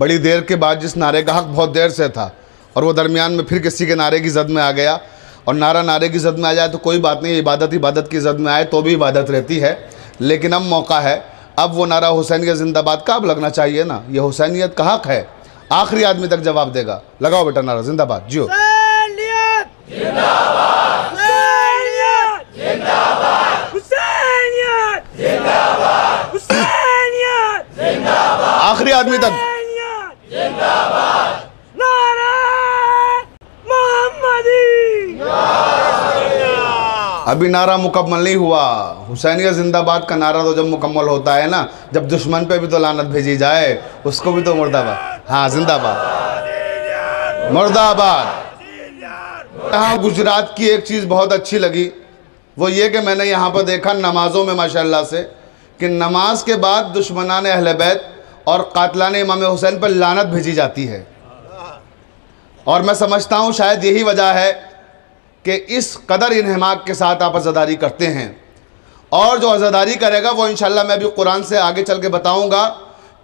बड़ी देर के बाद जिस नारे का हक बहुत देर से था और वो दरमियान में फिर किसी के नारे की जद में आ गया, और नारे की जद में आ जाए तो कोई बात नहीं, इबादत की जद में आए तो भी इबादत रहती है। लेकिन अब मौका है, अब वो नारा हुसैनियत जिंदाबाद का अब लगना चाहिए ना, ये हुसैनियत का हक है। आखिरी आदमी तक जवाब देगा। लगाओ बेटा नारा जिंदाबाद। जियो आखिरी आदमी तक। अभी नारा मुकम्मल नहीं हुआ। हुसैनियत जिंदाबाद का नारा तो जब मुकम्मल होता है ना, जब दुश्मन पे भी तो लानत भेजी जाए, उसको भी तो मुर्दाबाद। हाँ जिंदाबाद, मुर्दाबाद। यहाँ गुजरात की एक चीज़ बहुत अच्छी लगी, वो ये कि मैंने यहाँ पर देखा नमाज़ों में माशाल्लाह से कि नमाज के बाद दुश्मनान अहले बैत और कातलान इमाम हुसैन पर लानत भेजी जाती है। और मैं समझता हूँ शायद यही वजह है कि इस कदर इन्हमाक के साथ आप अज़ादारी करते हैं। और जो अज़ादारी करेगा वो इंशाल्लाह मैं अभी कुरान से आगे चल के बताऊँगा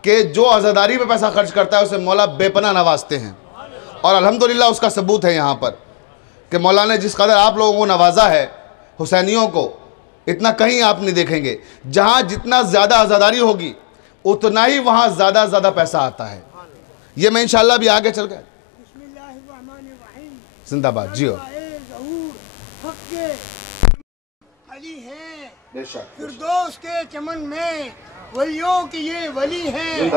कि जो अज़ादारी पे पैसा खर्च करता है उसे मौला बेपनाह नवाजते हैं। और अल्हम्दुलिल्लाह उसका सबूत है यहाँ पर कि मौला ने जिस कदर आप लोगों को नवाजा है हुसैनियों को, इतना कहीं आप नहीं देखेंगे। जहाँ जितना ज़्यादा अज़ादारी होगी उतना ही वहाँ ज़्यादा पैसा आता है। ये मैं इंशाल्लाह भी आगे चल गए। जिंदाबाद। जियो अली हैं फिरदौस के चमन में, वलियों की ये वली हैं।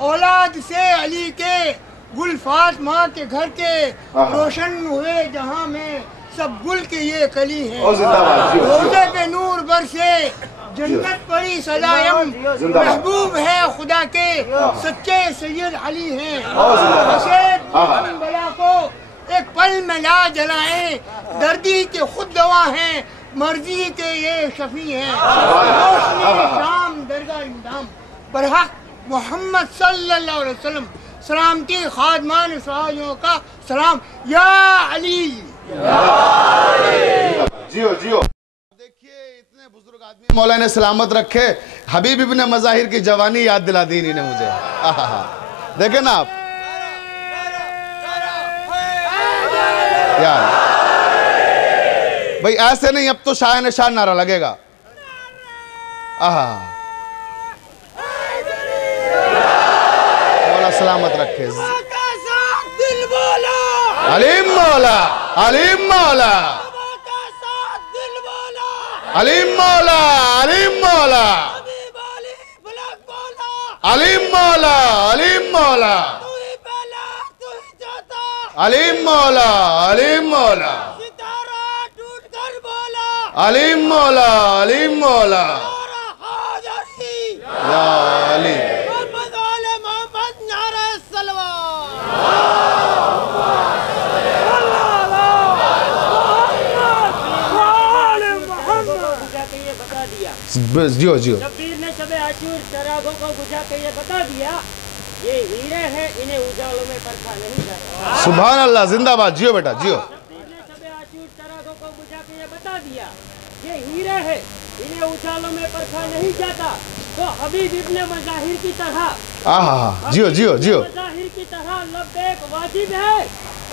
औलाद से अली के गुल फातिमा के घर के, रोशन हुए जहां में सब गुल के ये कली हैं। रोजे पे नूर बरसे जन्नत परी सलायम, महबूब है खुदा के सच्चे सैयद अली हैं। बला को एक पल में ला जलाए, दर्दी के खुद दवा हैं, मर्जी के ये शफी हैं। शाम दरगाह इमदाम बरहक मोहम्मद सल्लल्लाहु अलैहि वसल्लम, सलामती खादमान सहायों का सलाम या अली। जियो जियो। देखिए इतने बुजुर्ग आदमी मौला ने सलामत रखे, हबीब इब्ने मज़ाहिर की जवानी याद दिला दी इन्होंने मुझे। देखे ना आप यार, भाई ऐसे नहीं, अब तो शाह निशान नारा लगेगा। मौला सलामत रखे। अलीम मौला, अलीम मौला, अलीम मौला, अलीम मौला, अलीम मौला, अलीम मौला, अलीम मौला, अलीम मौला, अलीम मौला, अलीम मौला, या अली। जियो जियो। शब्बीर ने शबे आशूर चरागों को बुझा के ये बता दिया, ये हीरे हैं, इन्हें उजालों में परखा नहीं जाता। सुभान अल्लाह। जिंदाबाद। जियो बेटा जियो। शब्बीर ने शबे आशूर चरागों को बुझा के ये बता दिया, ये हीरे हैं, इन्हें उजालों में परखा नहीं जाता। तो हबीब इब्ने मज़ाहिर की तरह, जियो जियो जियो, मज़ाहिर की तरह लब्बैक वाजिब है,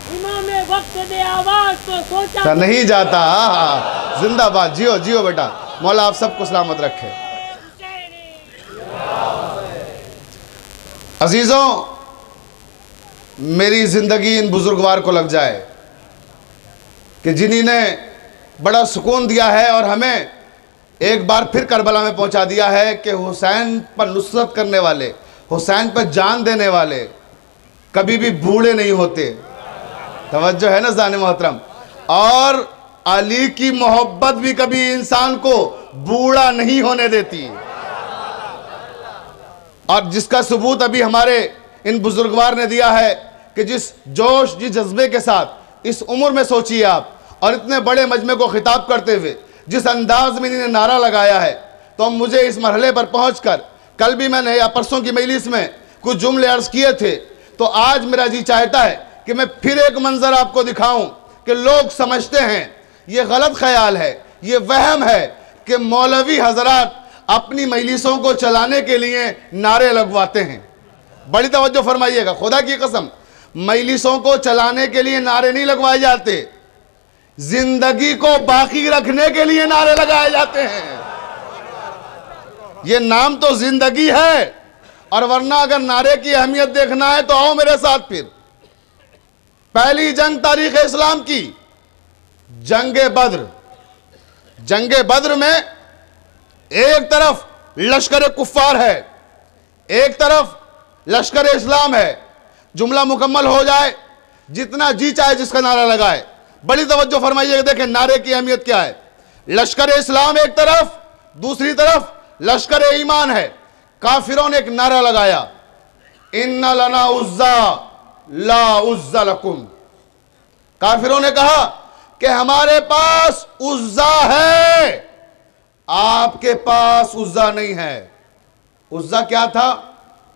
इमाम वक्त दे आवाज तो सोचा नहीं जाता। जिंदाबाद। जियो जियो बेटा। मौला आप सबको सलामत रखे। अजीजों, मेरी जिंदगी इन बुजुर्गवार को लग जाए कि जिन्हीं ने बड़ा सुकून दिया है और हमें एक बार फिर करबला में पहुंचा दिया है कि हुसैन पर नुसरत करने वाले, हुसैन पर जान देने वाले कभी भी बूढ़े नहीं होते। तवज्जो है ना जाने मोहतरम। और अली की मोहब्बत भी कभी इंसान को बूढ़ा नहीं होने देती। और जिसका सबूत अभी हमारे इन बुजुर्गवार ने दिया है कि जिस जोश, जिस जज्बे के साथ इस उम्र में सोचिए आप, और इतने बड़े मजमे को खिताब करते हुए जिस अंदाज में इन्होंने नारा लगाया है, तो मुझे इस मरहले पर पहुंचकर, कल भी मैंने या परसों की मजलिस में कुछ जुमले अर्ज किए थे, तो आज मेरा जी चाहता है कि मैं फिर एक मंजर आपको दिखाऊं कि लोग समझते हैं, ये गलत ख्याल है, ये वहम है कि मौलवी हजरात अपनी मजलिसों को चलाने के लिए नारे लगवाते हैं। बड़ी तवज्जो फरमाइएगा, खुदा की कसम, मजलिसों को चलाने के लिए नारे नहीं लगवाए जाते, जिंदगी को बाकी रखने के लिए नारे लगाए जाते हैं। ये नाम तो जिंदगी है, और वरना अगर नारे की अहमियत देखना है तो आओ मेरे साथ फिर। पहली जंग तारीख इस्लाम की, जंगे बद्र। जंगे बद्र में एक तरफ लश्कर कुफ्फार है, एक तरफ लश्कर इस्लाम है। जुमला मुकम्मल हो जाए, जितना जी चाहे जिसका नारा लगाए। बड़ी तवज्जो फरमाइए, देखें नारे की अहमियत क्या है। लश्कर इस्लाम एक तरफ, दूसरी तरफ लश्कर ईमान है। काफिरों ने एक नारा लगाया, इन्ना लना उज्जा ला उज्जा लकुम। काफिरों ने कहा कि हमारे पास उज्जा है, आपके पास उज्जा नहीं है। उज्जा क्या था?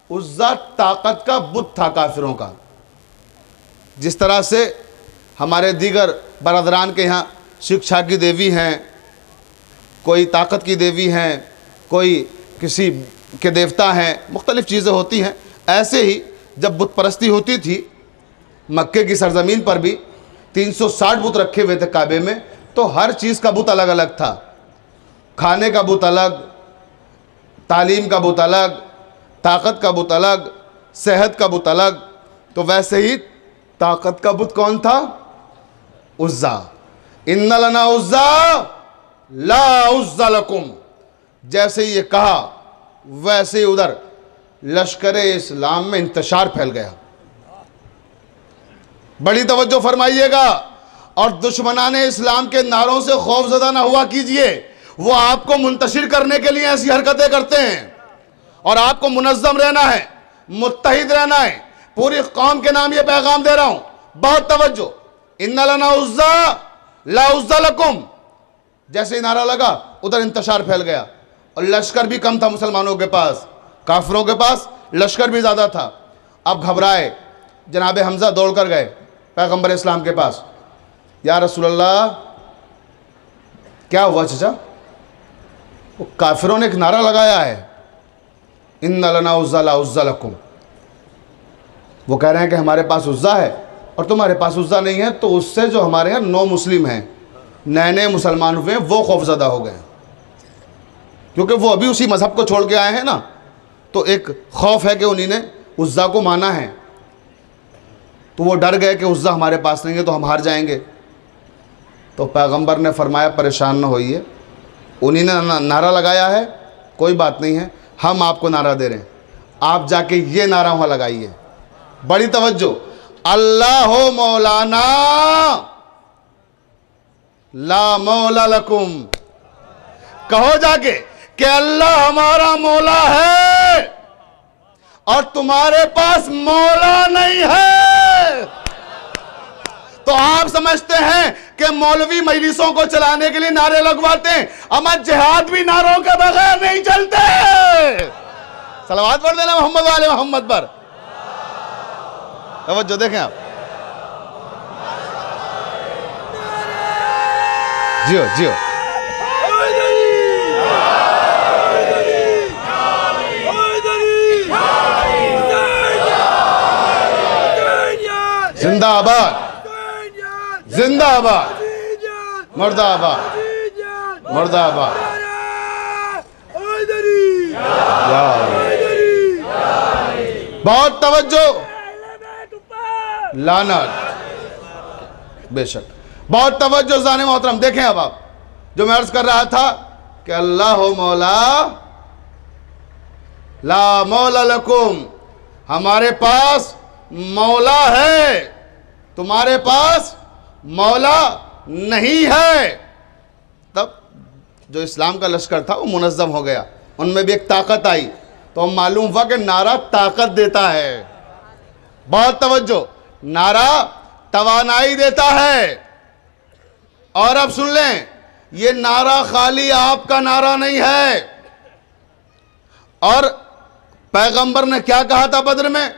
उज्जा ताकत का बुत था काफिरों का। जिस तरह से हमारे दीगर बरदरान के यहाँ शिक्षा की देवी हैं, कोई ताकत की देवी हैं, कोई किसी के देवता हैं, मुख्तलिफ चीज़ें होती हैं। ऐसे ही जब बुत परस्ती होती थी, मक्के की सरजमीन पर भी 360 बुत रखे हुए थे काबे में, तो हर चीज़ का बुत अलग अलग था। खाने का बुत अलग, तालीम का बुत अलग, ताकत का बुत अलग, सेहत का बुत अलग। तो वैसे ही ताकत का बुत कौन था? उज्जा। इन्ना लना उज्जा ला उज्जा लकुम। जैसे ये कहा, वैसे ही उधर लश्कर इस्लाम में इंतशार फैल गया। बड़ी तवज्जो फरमाइएगा। और दुश्मनाने इस्लाम के नारों से खौफजदा ना हुआ कीजिए। वो आपको मुंतशिर करने के लिए ऐसी हरकतें करते हैं, और आपको मुनज़्ज़म रहना है, मुत्तहिद रहना है। पूरी कौम के नाम ये पैगाम दे रहा हूं, बहुत तवज्जो। इन्ना लना उज्जा ला उज्जा लकुम। जैसे ही नारा लगा, उधर इंतशार फैल गया। और लश्कर भी कम था मुसलमानों के पास, काफिरों के पास लश्कर भी ज़्यादा था। अब घबराए, जनाब हमज़ा दौड़ कर गए पैगम्बर इस्लाम के पास। या रसूल अल्लाह, क्या हुआ चचा? वो काफिरों ने एक नारा लगाया है, इन्ना लना उज्जा ला उज्जा लकुम। वो कह रहे हैं कि हमारे पास उज्जा है और तुम्हारे पास उज्जा नहीं है। तो उससे जो हमारे यहाँ 9 मुस्लिम हैं, नए नए मुसलमान हुए, वो खौफजदा हो गए, क्योंकि वो अभी उसी मज़हब को छोड़ के आए हैं ना। तो एक खौफ है कि उन्हीं ने उज्जा को माना है, तो वो डर गए कि उज्जा हमारे पास नहीं है तो हम हार जाएंगे। तो पैगंबर ने फरमाया, परेशान न होइए, उन्हीं ने नारा लगाया है, कोई बात नहीं है, हम आपको नारा दे रहे हैं, आप जाके ये नारा वहाँ लगाइए। बड़ी तवज्जो, अल्लाह हो मौलाना ला मौला लकुम। कहो जाके कि अल्लाह हमारा मौला है और तुम्हारे पास मौला नहीं है। तो आप समझते हैं कि मौलवी मजलिसों को चलाने के लिए नारे लगवाते हैं, अमर जिहाद भी नारों के बगैर नहीं चलते। सलावत पढ़ देना मोहम्मद वाले मोहम्मद पर। तवज्जो देखें आप, जियो जियो। जिंदाबाद जिंदाबाद, मुर्दाबाद मुर्दाबाद। बहुत तवज्जो, लानत, बेशक बहुत तवज्जो जाने मोहतरम। देखें अब आप, जो मैं अर्ज कर रहा था कि अल्लाह हो मौला ला मौला लकुम, हमारे पास मौला है, तुम्हारे पास मौला नहीं है। तब जो इस्लाम का लश्कर था वो मुनज़्ज़म हो गया, उनमें भी एक ताकत आई, तो हम मालूम हुआ कि नारा ताकत देता है। बहुत तवज्जो, नारा तवानाई देता है। और अब सुन लें, ये नारा खाली आपका नारा नहीं है। और पैगंबर ने क्या कहा था बद्र में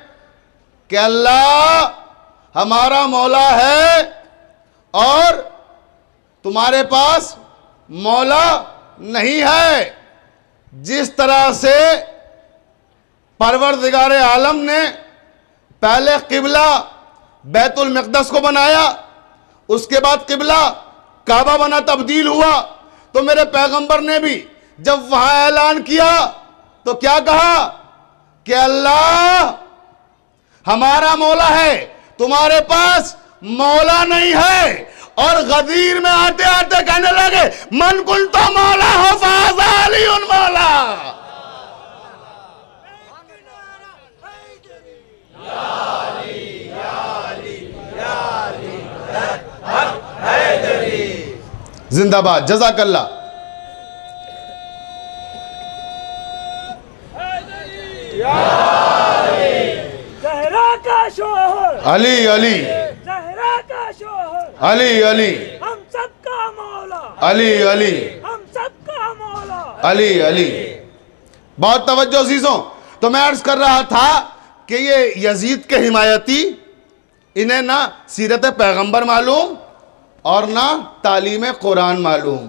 कि अल्लाह हमारा मौला है और तुम्हारे पास मौला नहीं है। जिस तरह से परवरदिगार आलम ने पहले किबला बैतुल मक़दस को बनाया, उसके बाद किबला काबा बना, तब्दील हुआ, तो मेरे पैगंबर ने भी जब वहां ऐलान किया तो क्या कहा कि अल्लाह हमारा मौला है, तुम्हारे पास मौला नहीं है। और गदीर में आते आते कहने लगे मन कुल तो मौला हो फाज़ाली उन मौला। जिंदाबाद, जज़ाकल्लाह। ज़हरा का शोहर अली अली, ज़हरा का शोहर अली अली, हम सबका मौला, अली अली, हम सबका मौला, अली अली। बहुत तवज्जो अज़ीज़ों, तो मैं अर्ज कर रहा था कि ये यजीद के हिमायती, इन्हें ना सीरत पैगंबर मालूम और ना तालीम कुरान मालूम।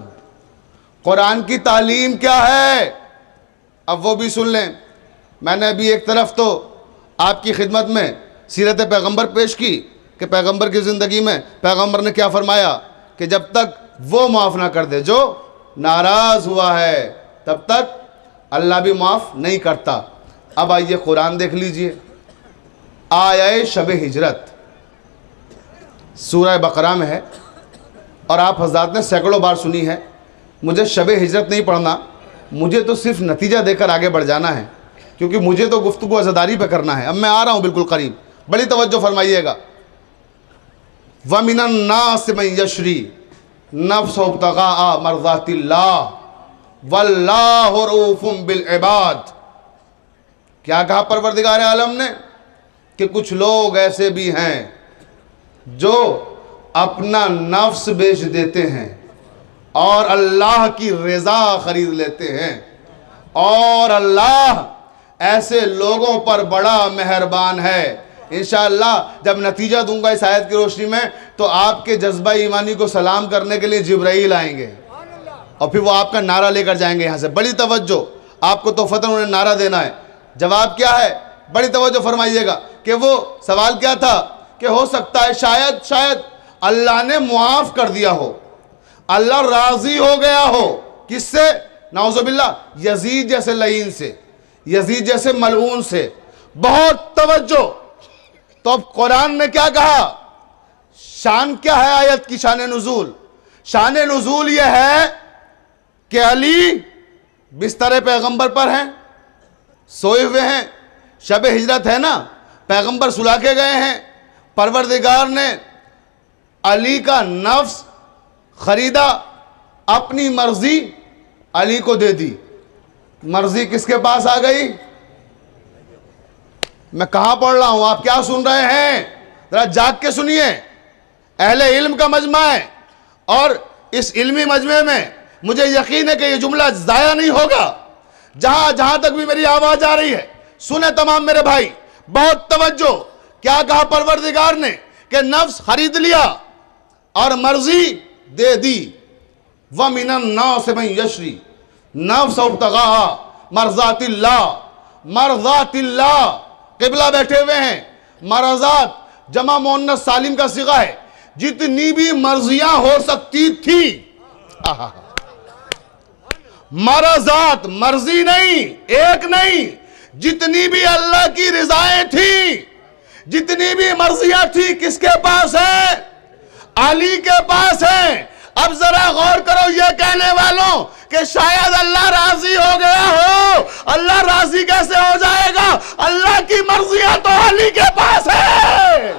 कुरान की तालीम क्या है अब वो भी सुन लें। मैंने अभी एक तरफ तो आपकी खिदमत में सीरत पैगंबर पेश की कि पैगंबर की ज़िंदगी में पैगंबर ने क्या फरमाया कि जब तक वो माफ़ ना कर दे जो नाराज़ हुआ है तब तक अल्लाह भी माफ़ नहीं करता। अब आइए कुरान देख लीजिए, आया शब हिजरत सूरह बकरा में है और आप हज़रात ने सैकड़ों बार सुनी है। मुझे शब हिजरत नहीं पढ़ना, मुझे तो सिर्फ नतीजा देकर आगे बढ़ जाना है, क्योंकि मुझे तो गुफ्तगू अज़ादारी पे करना है। अब मैं आ रहा हूँ बिल्कुल करीब, बड़ी तवज्जो फरमाइएगा। व मिनन नास मन यशरी नफ्स इब्तिगा मर्ज़ातिल्लाह वल्लाहु रऊफ़ुम बिल इबाद। क्या कहा परवरदिगार आलम ने कि कुछ लोग ऐसे भी हैं जो अपना नफ्स बेच देते हैं और अल्लाह की रज़ा ख़रीद लेते हैं, और अल्लाह ऐसे लोगों पर बड़ा मेहरबान है। इंशाअल्लाह जब नतीजा दूंगा इस आयत की रोशनी में तो आपके जज्बा ईमानी को सलाम करने के लिए जिब्राइल आएंगे और फिर वो आपका नारा लेकर जाएंगे यहाँ से। बड़ी तवज्जो, आपको तो फतन उन्हें नारा देना है। जवाब क्या है, बड़ी तवज्जो फरमाइएगा कि वो सवाल क्या था कि हो सकता है शायद अल्लाह ने मुआफ़ कर दिया हो, अल्लाह राज़ी हो गया हो। किससे? नाउज़ुबिल्लाह, यजीद जैसे लईन से, यजीद जैसे मलऊन से। बहुत तवज्जो। तो अब कुरान ने क्या कहा, शान क्या है आयत की, शान नुज़ूल? शान नुज़ूल यह है कि अली बिस्तर पैगंबर पर हैं, सोए हुए हैं, शब हिजरत है ना, पैगंबर सुला के गए हैं, परवरदिगार ने अली का नफ्स खरीदा, अपनी मर्जी अली को दे दी। मर्जी किसके पास आ गई? मैं कहां पढ़ रहा हूं, आप क्या सुन रहे हैं? जरा जाग के सुनिए। अहले इल्म का मजमा है और इस इल्मी मजमे में मुझे यकीन है कि यह जुमला जाया नहीं होगा। जहां तक भी मेरी आवाज आ रही है सुने तमाम मेरे भाई, बहुत तवज्जो। क्या कहा परवरदिगार ने कि नफ्स खरीद लिया और मर्जी दे दी। व मिनन नास मन यशरी नफ्स इब्तिगा मर्ज़ातिल्लाह। किबला बैठे हुए हैं, मरज़ात जमा मुअन्नस सालिम का सिगा है। जितनी भी मर्जियां हो सकती थी, मरज़ात, मर्जी नहीं, एक नहीं, जितनी भी अल्लाह की रिजाएं थी, जितनी भी मर्जियां थी, किसके पास है? अली के पास है। अब जरा गौर करो ये कहने वालों कि शायद अल्लाह राजी हो गया हो। अल्लाह राजी कैसे हो जाएगा? अल्लाह की मर्जियां तो अली के पास है।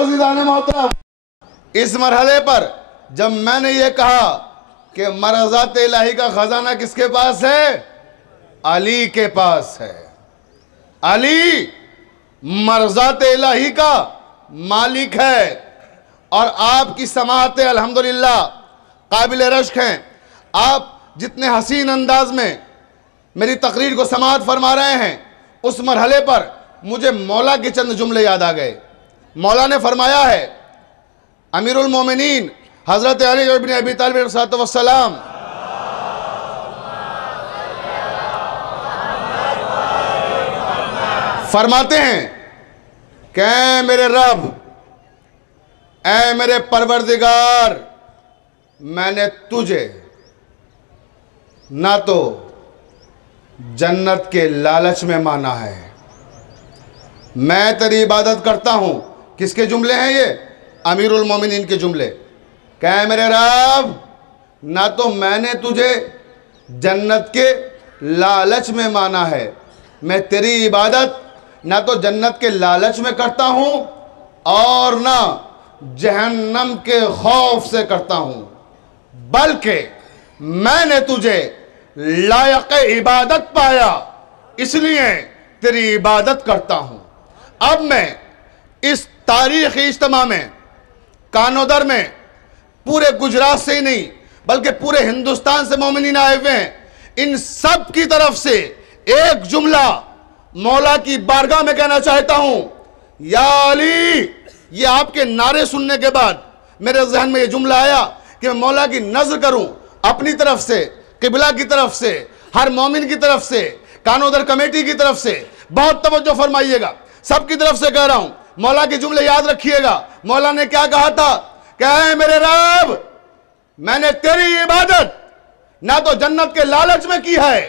अज़ीज़ान मोहतरम, इस मरहले पर जब मैंने ये कहा कि मरज़ात इलाही का खजाना किसके पास है? अली के पास है। अली मरज़ात इलाही का मालिक है। और आपकी समाअतें अल्हम्दुलिल्लाह काबिल रश्क हैं। आप जितने हसीन अंदाज में मेरी तकरीर को समाअत फरमा रहे हैं, उस मरहले पर मुझे मौला के चंद जुमले याद आ गए। मौला ने फरमाया है, अमीरुल मोमिनीन हज़रत अली इब्न अबी तालिब अलैहिस्सलाम फरमाते हैं कि ऐ मेरे रब, ऐ मेरे परवरदिगार, मैंने तुझे ना तो जन्नत के लालच में माना है, मैं तेरी इबादत करता हूं। किसके जुमले हैं ये? अमीरुल मोमिनीन के जुमले। क्या मेरे रब, ना तो मैंने तुझे जन्नत के लालच में माना है, मैं तेरी इबादत ना तो जन्नत के लालच में करता हूं और ना जहन्नम के खौफ से करता हूं, बल्कि मैंने तुझे लायक इबादत पाया, इसलिए तेरी इबादत करता हूं। अब मैं इस तारीखी इज्तिमा में, कानोदर में, पूरे गुजरात से ही नहीं बल्कि पूरे हिंदुस्तान से मोमिनीन आए हुए हैं, इन सब की तरफ से एक जुमला मौला की बारगाह में कहना चाहता हूं, या अली। ये आपके नारे सुनने के बाद मेरे जहन में ये जुमला आया कि मैं मौला की नजर करूं, अपनी तरफ से, किबला की तरफ से, हर मोमिन की तरफ से, कानोदर कमेटी की तरफ से बहुत तवज्जो फरमाइएगा, सबकी तरफ से कह रहा हूं, मौला के जुमले याद रखिएगा। मौला ने क्या कहा था? क्या है मेरे रब, मैंने तेरी इबादत ना तो जन्नत के लालच में की है,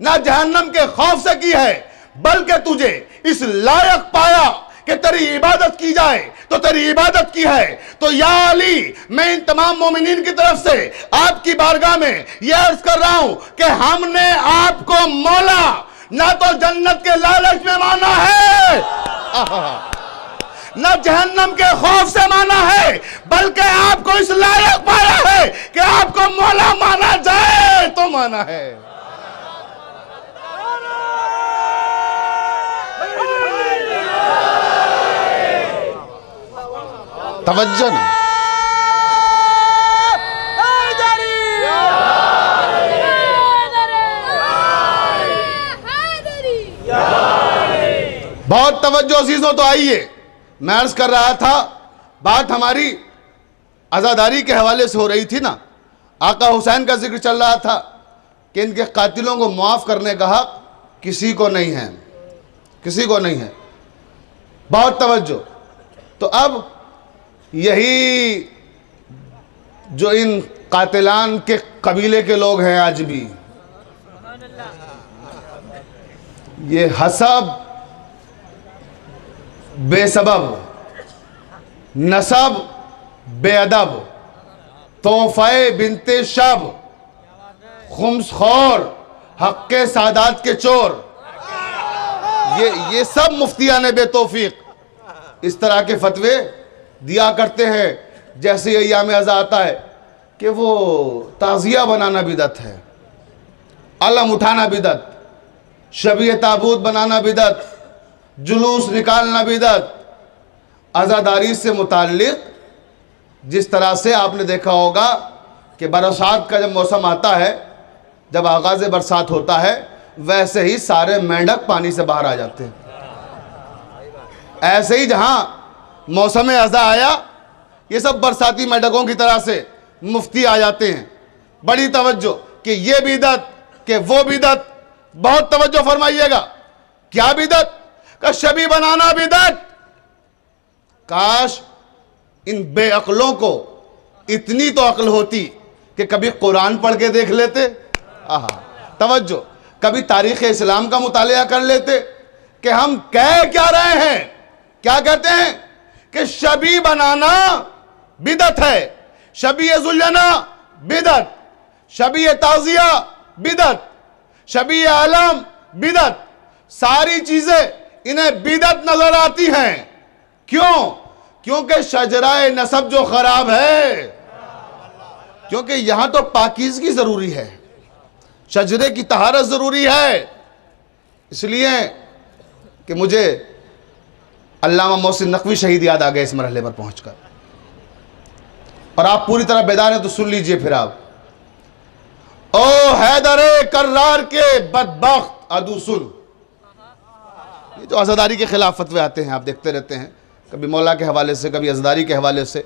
ना जहन्नम के खौफ से की है, बल्कि तुझे इस लायक पाया कि तेरी इबादत की जाए, तो तेरी इबादत की है। तो या अली, मैं इन तमाम मोमिनीन की तरफ से आपकी बारगाह में यह अर्ज कर रहा हूं कि हमने आपको मौला ना तो जन्नत के लालच में माना है, ना जहन्नम के खौफ से माना है, बल्कि आपको इस लायक पाया है कि आपको मौला माना जाए तो माना है। तवज्जो ना। बहुत तवज्जो अजीजों, तो आइए, मैं अर्ज कर रहा था, बात हमारी आज़ादारी के हवाले से हो रही थी ना। आका हुसैन का जिक्र चल रहा था कि इनके कातिलों को माफ़ करने का हक किसी को नहीं है, किसी को नहीं है। बहुत तवज्जो। तो अब यही जो इन कातिलान के कबीले के लोग हैं, आज भी ये हसब, बेसबब, नसब, बेअदब, तोहफे बिनते शब, खुम्सखोर, हक्के सादात के चोर, ये सब मुफ्तियान बेतौफीक इस तरह के फतवे दिया करते हैं। जैसे अय्याम अज़ा आता है कि वो ताज़िया बनाना बिदत है, अलम उठाना बिदत, शबीह ताबूत बनाना बिदत, जुलूस निकालना बिदत। आज़ादारी से मुताल्लिक़ जिस तरह से आपने देखा होगा कि बरसात का जब मौसम आता है, जब आगाज़ बरसात होता है, वैसे ही सारे मेंढक पानी से बाहर आ जाते हैं। ऐसे ही जहाँ मौसम अज़ा आया, ये सब बरसाती मेंढकों की तरह से मुफ्ती आ जाते हैं। बड़ी तवज्जो कि ये बिदत कि वो बिदत। बहुत तवज्जो फरमाइएगा। क्या बिदत? का शबी बनाना बिदत। काश इन बेअक्लों को इतनी तो अक्ल होती कि कभी कुरान पढ़ के देख लेते। तवज्जो, कभी तारीख़ इस्लाम का मुतालिया कर लेते कि हम कह क्या रहे हैं। क्या कहते हैं कि शबी बनाना बिदत है, शबी जुल्लना बिदत, शबी ताज़िया बिदत, शबी आलम बिदत। सारी चीजें इन्हें बिदत नजर आती हैं। क्यों? क्योंकि शजराए नसब जो खराब है, क्योंकि यहां तो पाकीज़गी जरूरी है, शजरे की तहारत जरूरी है। इसलिए कि मुझे अल्लामा मोहसिन नकवी शहीद याद आ गए इस मरहले पर पहुंचकर। और आप पूरी तरह बेदार हैं तो सुन लीजिए फिर आप। ओ हैदरे कर्रार के बदबख्त अदूसुल, ये जो आज़ादारी के खिलाफ फतवे आते हैं आप देखते रहते हैं, कभी मौला के हवाले से कभी आज़ादारी के हवाले से।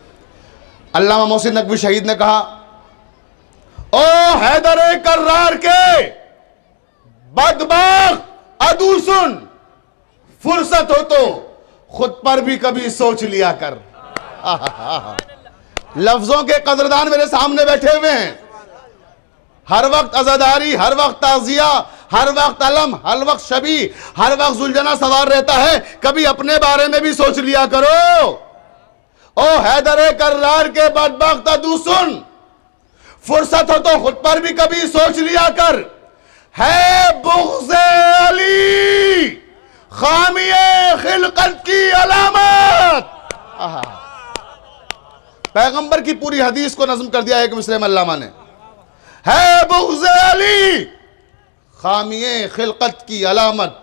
अल्लामा मोहसिन नकवी शहीद ने कहा, ओ हैदरे कर्रार के बदबख्त अदूसुल, फुर्सत हो तो खुद पर भी कभी सोच लिया कर। लफ्जों के कदरदान मेरे सामने बैठे हुए हैं। हर वक्त अज़ादारी, हर वक्त ताज़िया, हर वक्त अलम, हर वक्त शबी, हर वक्त जुलझना सवार रहता है। कभी अपने बारे में भी सोच लिया करो। ओ हैदरे कर्रार के बदबख्त अदूसुन, फुर्सत हो तो खुद पर भी कभी सोच लिया कर। है बुग़्ज़े अली खामिए खिलकत की अलामत। पैगंबर की पूरी हदीस को नज़्म कर दिया एक मिसरे में अल्लामा ने। है बुग़्ज़े अली खामिए खिलकत की अलामत।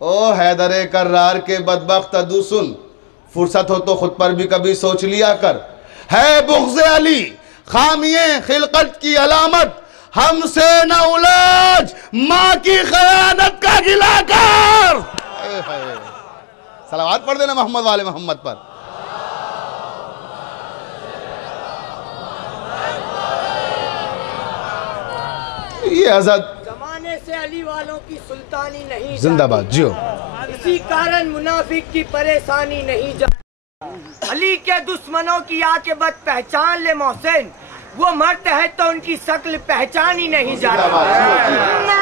ओ हैदरे कर्रार के बदबख्त अदूसुन, फुर्सत हो तो खुद पर भी कभी सोच लिया कर। है बुग़्ज़े अली खामिए खिलकत की अलामत, हमसे न उलझ माँ की खयानत का गिला कर। सलावत पढ़ देना मोहम्मद वाले मोहम्मद पर। ये आजाद जमाने से अली वालों की सुल्तानी नहीं जिंदाबाद जियो। इसी कारण मुनाफिक की परेशानी नहीं जाती। अली के दुश्मनों की आक़िबत पहचान ले मोहसिन, वो मर्द है तो उनकी शक्ल पहचान ही नहीं जाती।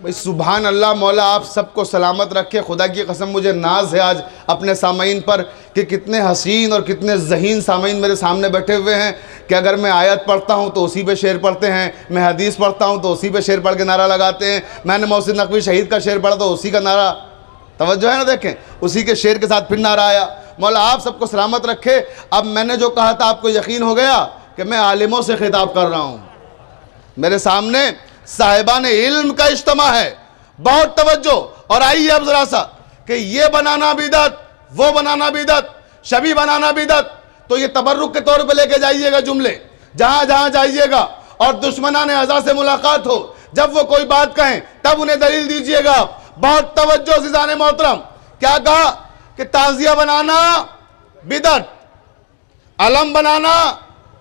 भाई सुभान अल्लाह, मौला आप सबको सलामत रखे। खुदा की कसम मुझे नाज है आज अपने सामीन पर कि कितने हसीन और कितने ज़हीन सामीन मेरे सामने बैठे हुए हैं कि अगर मैं आयत पढ़ता हूँ तो उसी पे शेर पढ़ते हैं, मैं हदीस पढ़ता हूँ तो उसी पे शेर पढ़ के नारा लगाते हैं, मैंने मोहसिन नकवी शहीद का शेर पढ़ा तो उसी का नारा, तवज्जो है ना, देखें उसी के शेर के साथ फिर नारा आया। मौला आप सबको सलामत रखे। अब मैंने जो कहा था आपको यकीन हो गया कि मैं आलिमों से खिताब कर रहा हूँ। मेरे सामने साहिबान इल्म का इज्तिमा है, बहुत तवज्जो। और आइए अब जरा सा कि ये बनाना बिदअत, वो बनाना बिदअत, शबी बनाना बिदअत, तो ये तबर्रुक के तौर पे लेके जाइएगा जुमले, जहां जहां जाइएगा और दुश्मनाने अज़ा से मुलाकात हो, जब वो कोई बात कहें तब उन्हें दलील दीजिएगा। बहुत तवज्जो अज़ीज़ान मोहतरम। क्या कहा कि ताज़िया बनाना बिदअत, अलम बनाना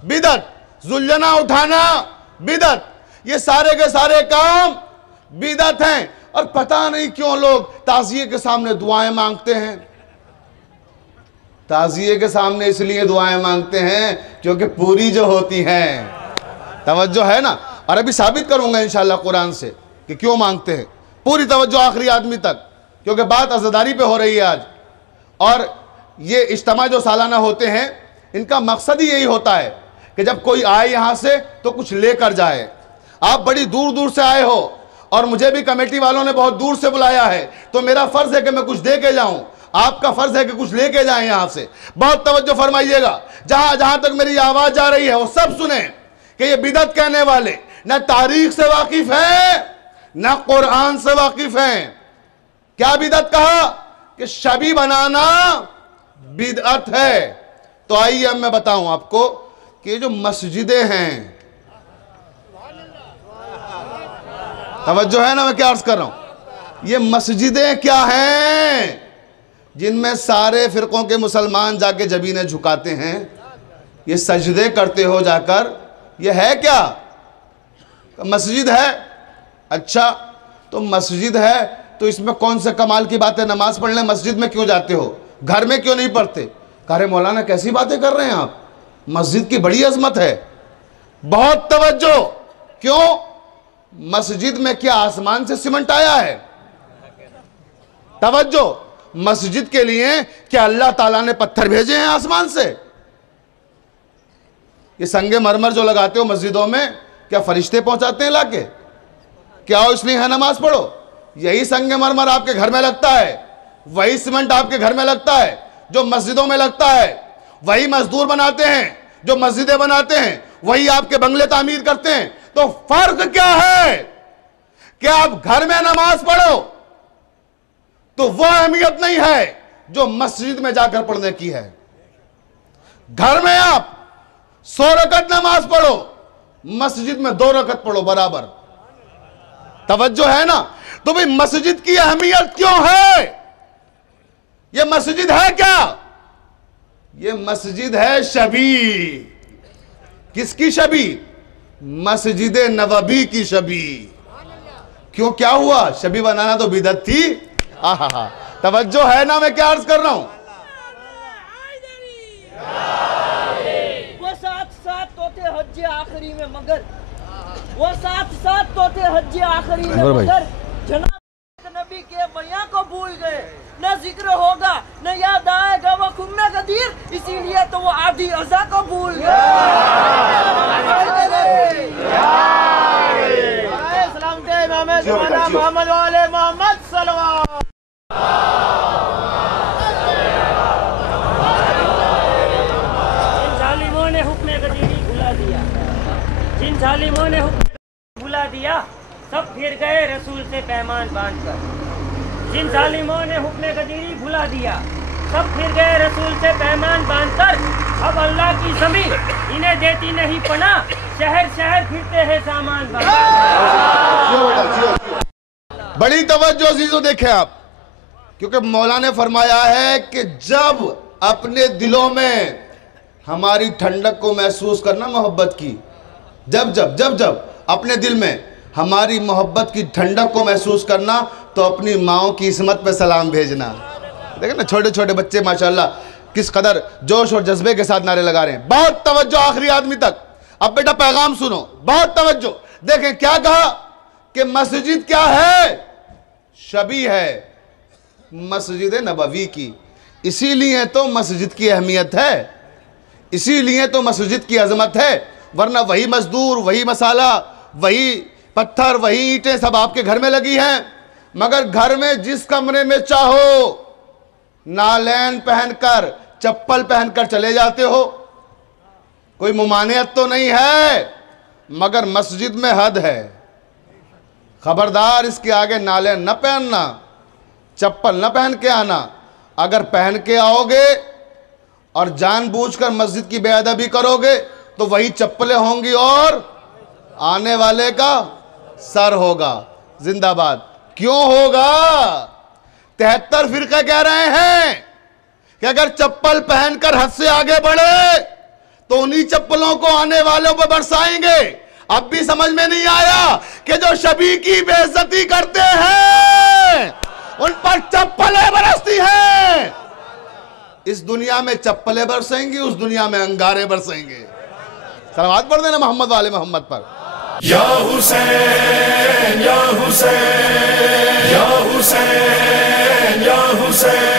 बिदअत, जुल्झना उठाना बिदअत, ये सारे के सारे काम बिदअत हैं। और पता नहीं क्यों लोग ताज़िये के सामने दुआएं मांगते हैं। ताज़िये के सामने इसलिए दुआएं मांगते हैं क्योंकि पूरी जो होती हैं, तवज्जो है ना। और अभी साबित करूंगा इंशाअल्लाह कुरान से कि क्यों मांगते हैं। पूरी तवज्जो आखिरी आदमी तक, क्योंकि बात अज़ादारी पे हो रही है आज। और ये इज्तिमा जो सालाना होते हैं, इनका मकसद ही यही होता है कि जब कोई आए यहाँ से तो कुछ लेकर जाए। आप बड़ी दूर दूर से आए हो और मुझे भी कमेटी वालों ने बहुत दूर से बुलाया है, तो मेरा फर्ज है कि मैं कुछ दे के जाऊं, आपका फर्ज है कि कुछ लेके जाएं यहाँ से। बहुत तवज्जो फरमाइएगा। जहां जहां तक मेरी आवाज जा रही है वो सब सुने कि ये बिदअत कहने वाले न तारीख से वाकिफ है न कुरान से वाकिफ हैं। क्या बिदअत कहा कि शबी बनाना बिदअत है। तो आइए अब मैं बताऊं आपको कि जो मस्जिदें हैं, तवज्जो है ना मैं क्या अर्ज कर रहा हूं, ये मस्जिदें क्या हैं जिनमें सारे फिरकों के मुसलमान जाके जबीने झुकाते हैं, ये सजदे करते हो जाकर, ये है क्या? मस्जिद है। अच्छा तो मस्जिद है तो इसमें कौन से कमाल की बात है? नमाज पढ़ने मस्जिद में क्यों जाते हो, घर में क्यों नहीं पढ़ते? कह मौलाना कैसी बातें कर रहे हैं आप, मस्जिद की बड़ी अजमत है। बहुत तवज्जो। क्यों? मस्जिद में क्या आसमान से सीमेंट आया है? तवज्जो। मस्जिद के लिए क्या अल्लाह ताला ने पत्थर भेजे हैं आसमान से? ये संगे मरमर जो लगाते हो मस्जिदों में, क्या फरिश्ते पहुंचाते हैं लाके? क्या हो इसलिए है नमाज पढ़ो। यही संगमरमर आपके घर में लगता है, वही सीमेंट आपके घर में लगता है जो मस्जिदों में लगता है, वही मजदूर बनाते हैं जो मस्जिदें बनाते हैं, वही आपके बंगले तामीर करते हैं। तो फर्क क्या है कि आप घर में नमाज पढ़ो तो वो अहमियत नहीं है जो मस्जिद में जाकर पढ़ने की है। घर में आप 100 रकत नमाज पढ़ो, मस्जिद में 2 रकत पढ़ो, बराबर। तवज्जो है ना। तो भाई मस्जिद की अहमियत क्यों है? ये मस्जिद है क्या? ये मस्जिद है शबी। किसकी शबी? मस्जिद नबवी की शबी। क्यों, क्या हुआ? शबी बनाना तो बिदअत थी। आहा, तवज्जो है ना मैं क्या अर्ज कर रहा हूं? वो साथ तोते हज्जे आखिरी में मगर, वो साथ तोते हज्जे आखिरी में मगर, जनाब नबी के बयां को भूल गए। न जिक्र होगा न याद आएगा वो खुन्ना कदीर, इसीलिए तो वो आधी अज़ा को भूल गए। सलाम के इमाम ज़माना मोहम्मद वाले मोहम्मद सल्लल्लाहु। जिन जालिमों ने हुक्म गदीरी भुला दिया, जिन जालिमों ने हुक्म भुला दिया, सब फिर गए रसूल से पैमान बांधकर। जिन जालिमों ने हुक्म गदीरी भुला दिया, सब फिर गए रसूल से पैमान बांधकर। अब अल्लाह की ज़मीन इन्हें देती नहीं पना, शहर शहर फिरते हैं सामान बांधकर। बड़ी तवज्जो अज़ीज़ों देखें आप, क्योंकि मौला ने फरमाया है कि जब अपने दिलों में हमारी ठंडक को महसूस करना मोहब्बत की, जब अपने दिल में हमारी मोहब्बत की ठंडक को महसूस करना, तो अपनी माओ की इस्मत पे सलाम भेजना। देखें ना छोटे छोटे बच्चे माशाल्लाह किस कदर जोश और जज्बे के साथ नारे लगा रहे हैं। बहुत तवज्जो आखिरी आदमी तक। अब बेटा पैगाम सुनो, बहुत तवज्जो। देखें क्या कहा कि मस्जिद क्या है? शबी है मस्जिद नबवी की। इसीलिए तो मस्जिद की अहमियत है, इसीलिए तो मस्जिद की अजमत है। वरना वही मजदूर, वही मसाला, वही पत्थर, वही ईंटें सब आपके घर में लगी हैं, मगर घर में जिस कमरे में चाहो नालैन पहनकर, चप्पल पहनकर चले जाते हो। कोई मुमानियत तो नहीं है, मगर मस्जिद में हद है। खबरदार इसके आगे नालैन न पहनना, चप्पल न पहन के आना। अगर पहन के आओगे और जानबूझकर मस्जिद की बेअदबी करोगे तो वही चप्पलें होंगी और आने वाले का सर होगा। जिंदाबाद। क्यों होगा? 73 फिरके कह रहे हैं कि अगर चप्पल पहनकर हद से आगे बढ़े तो उन्हीं चप्पलों को आने वालों पर बरसाएंगे। अब भी समझ में नहीं आया कि जो शबी की बेइज्जती करते हैं उन पर चप्पलें बरसती हैं। इस दुनिया में चप्पलें बरसेंगी, उस दुनिया में अंगारे बरसेंगे। सलावत पढ़ देना मोहम्मद वाले मोहम्मद पर। या हुसैन या हुसैन या हुसैन या हुसैन।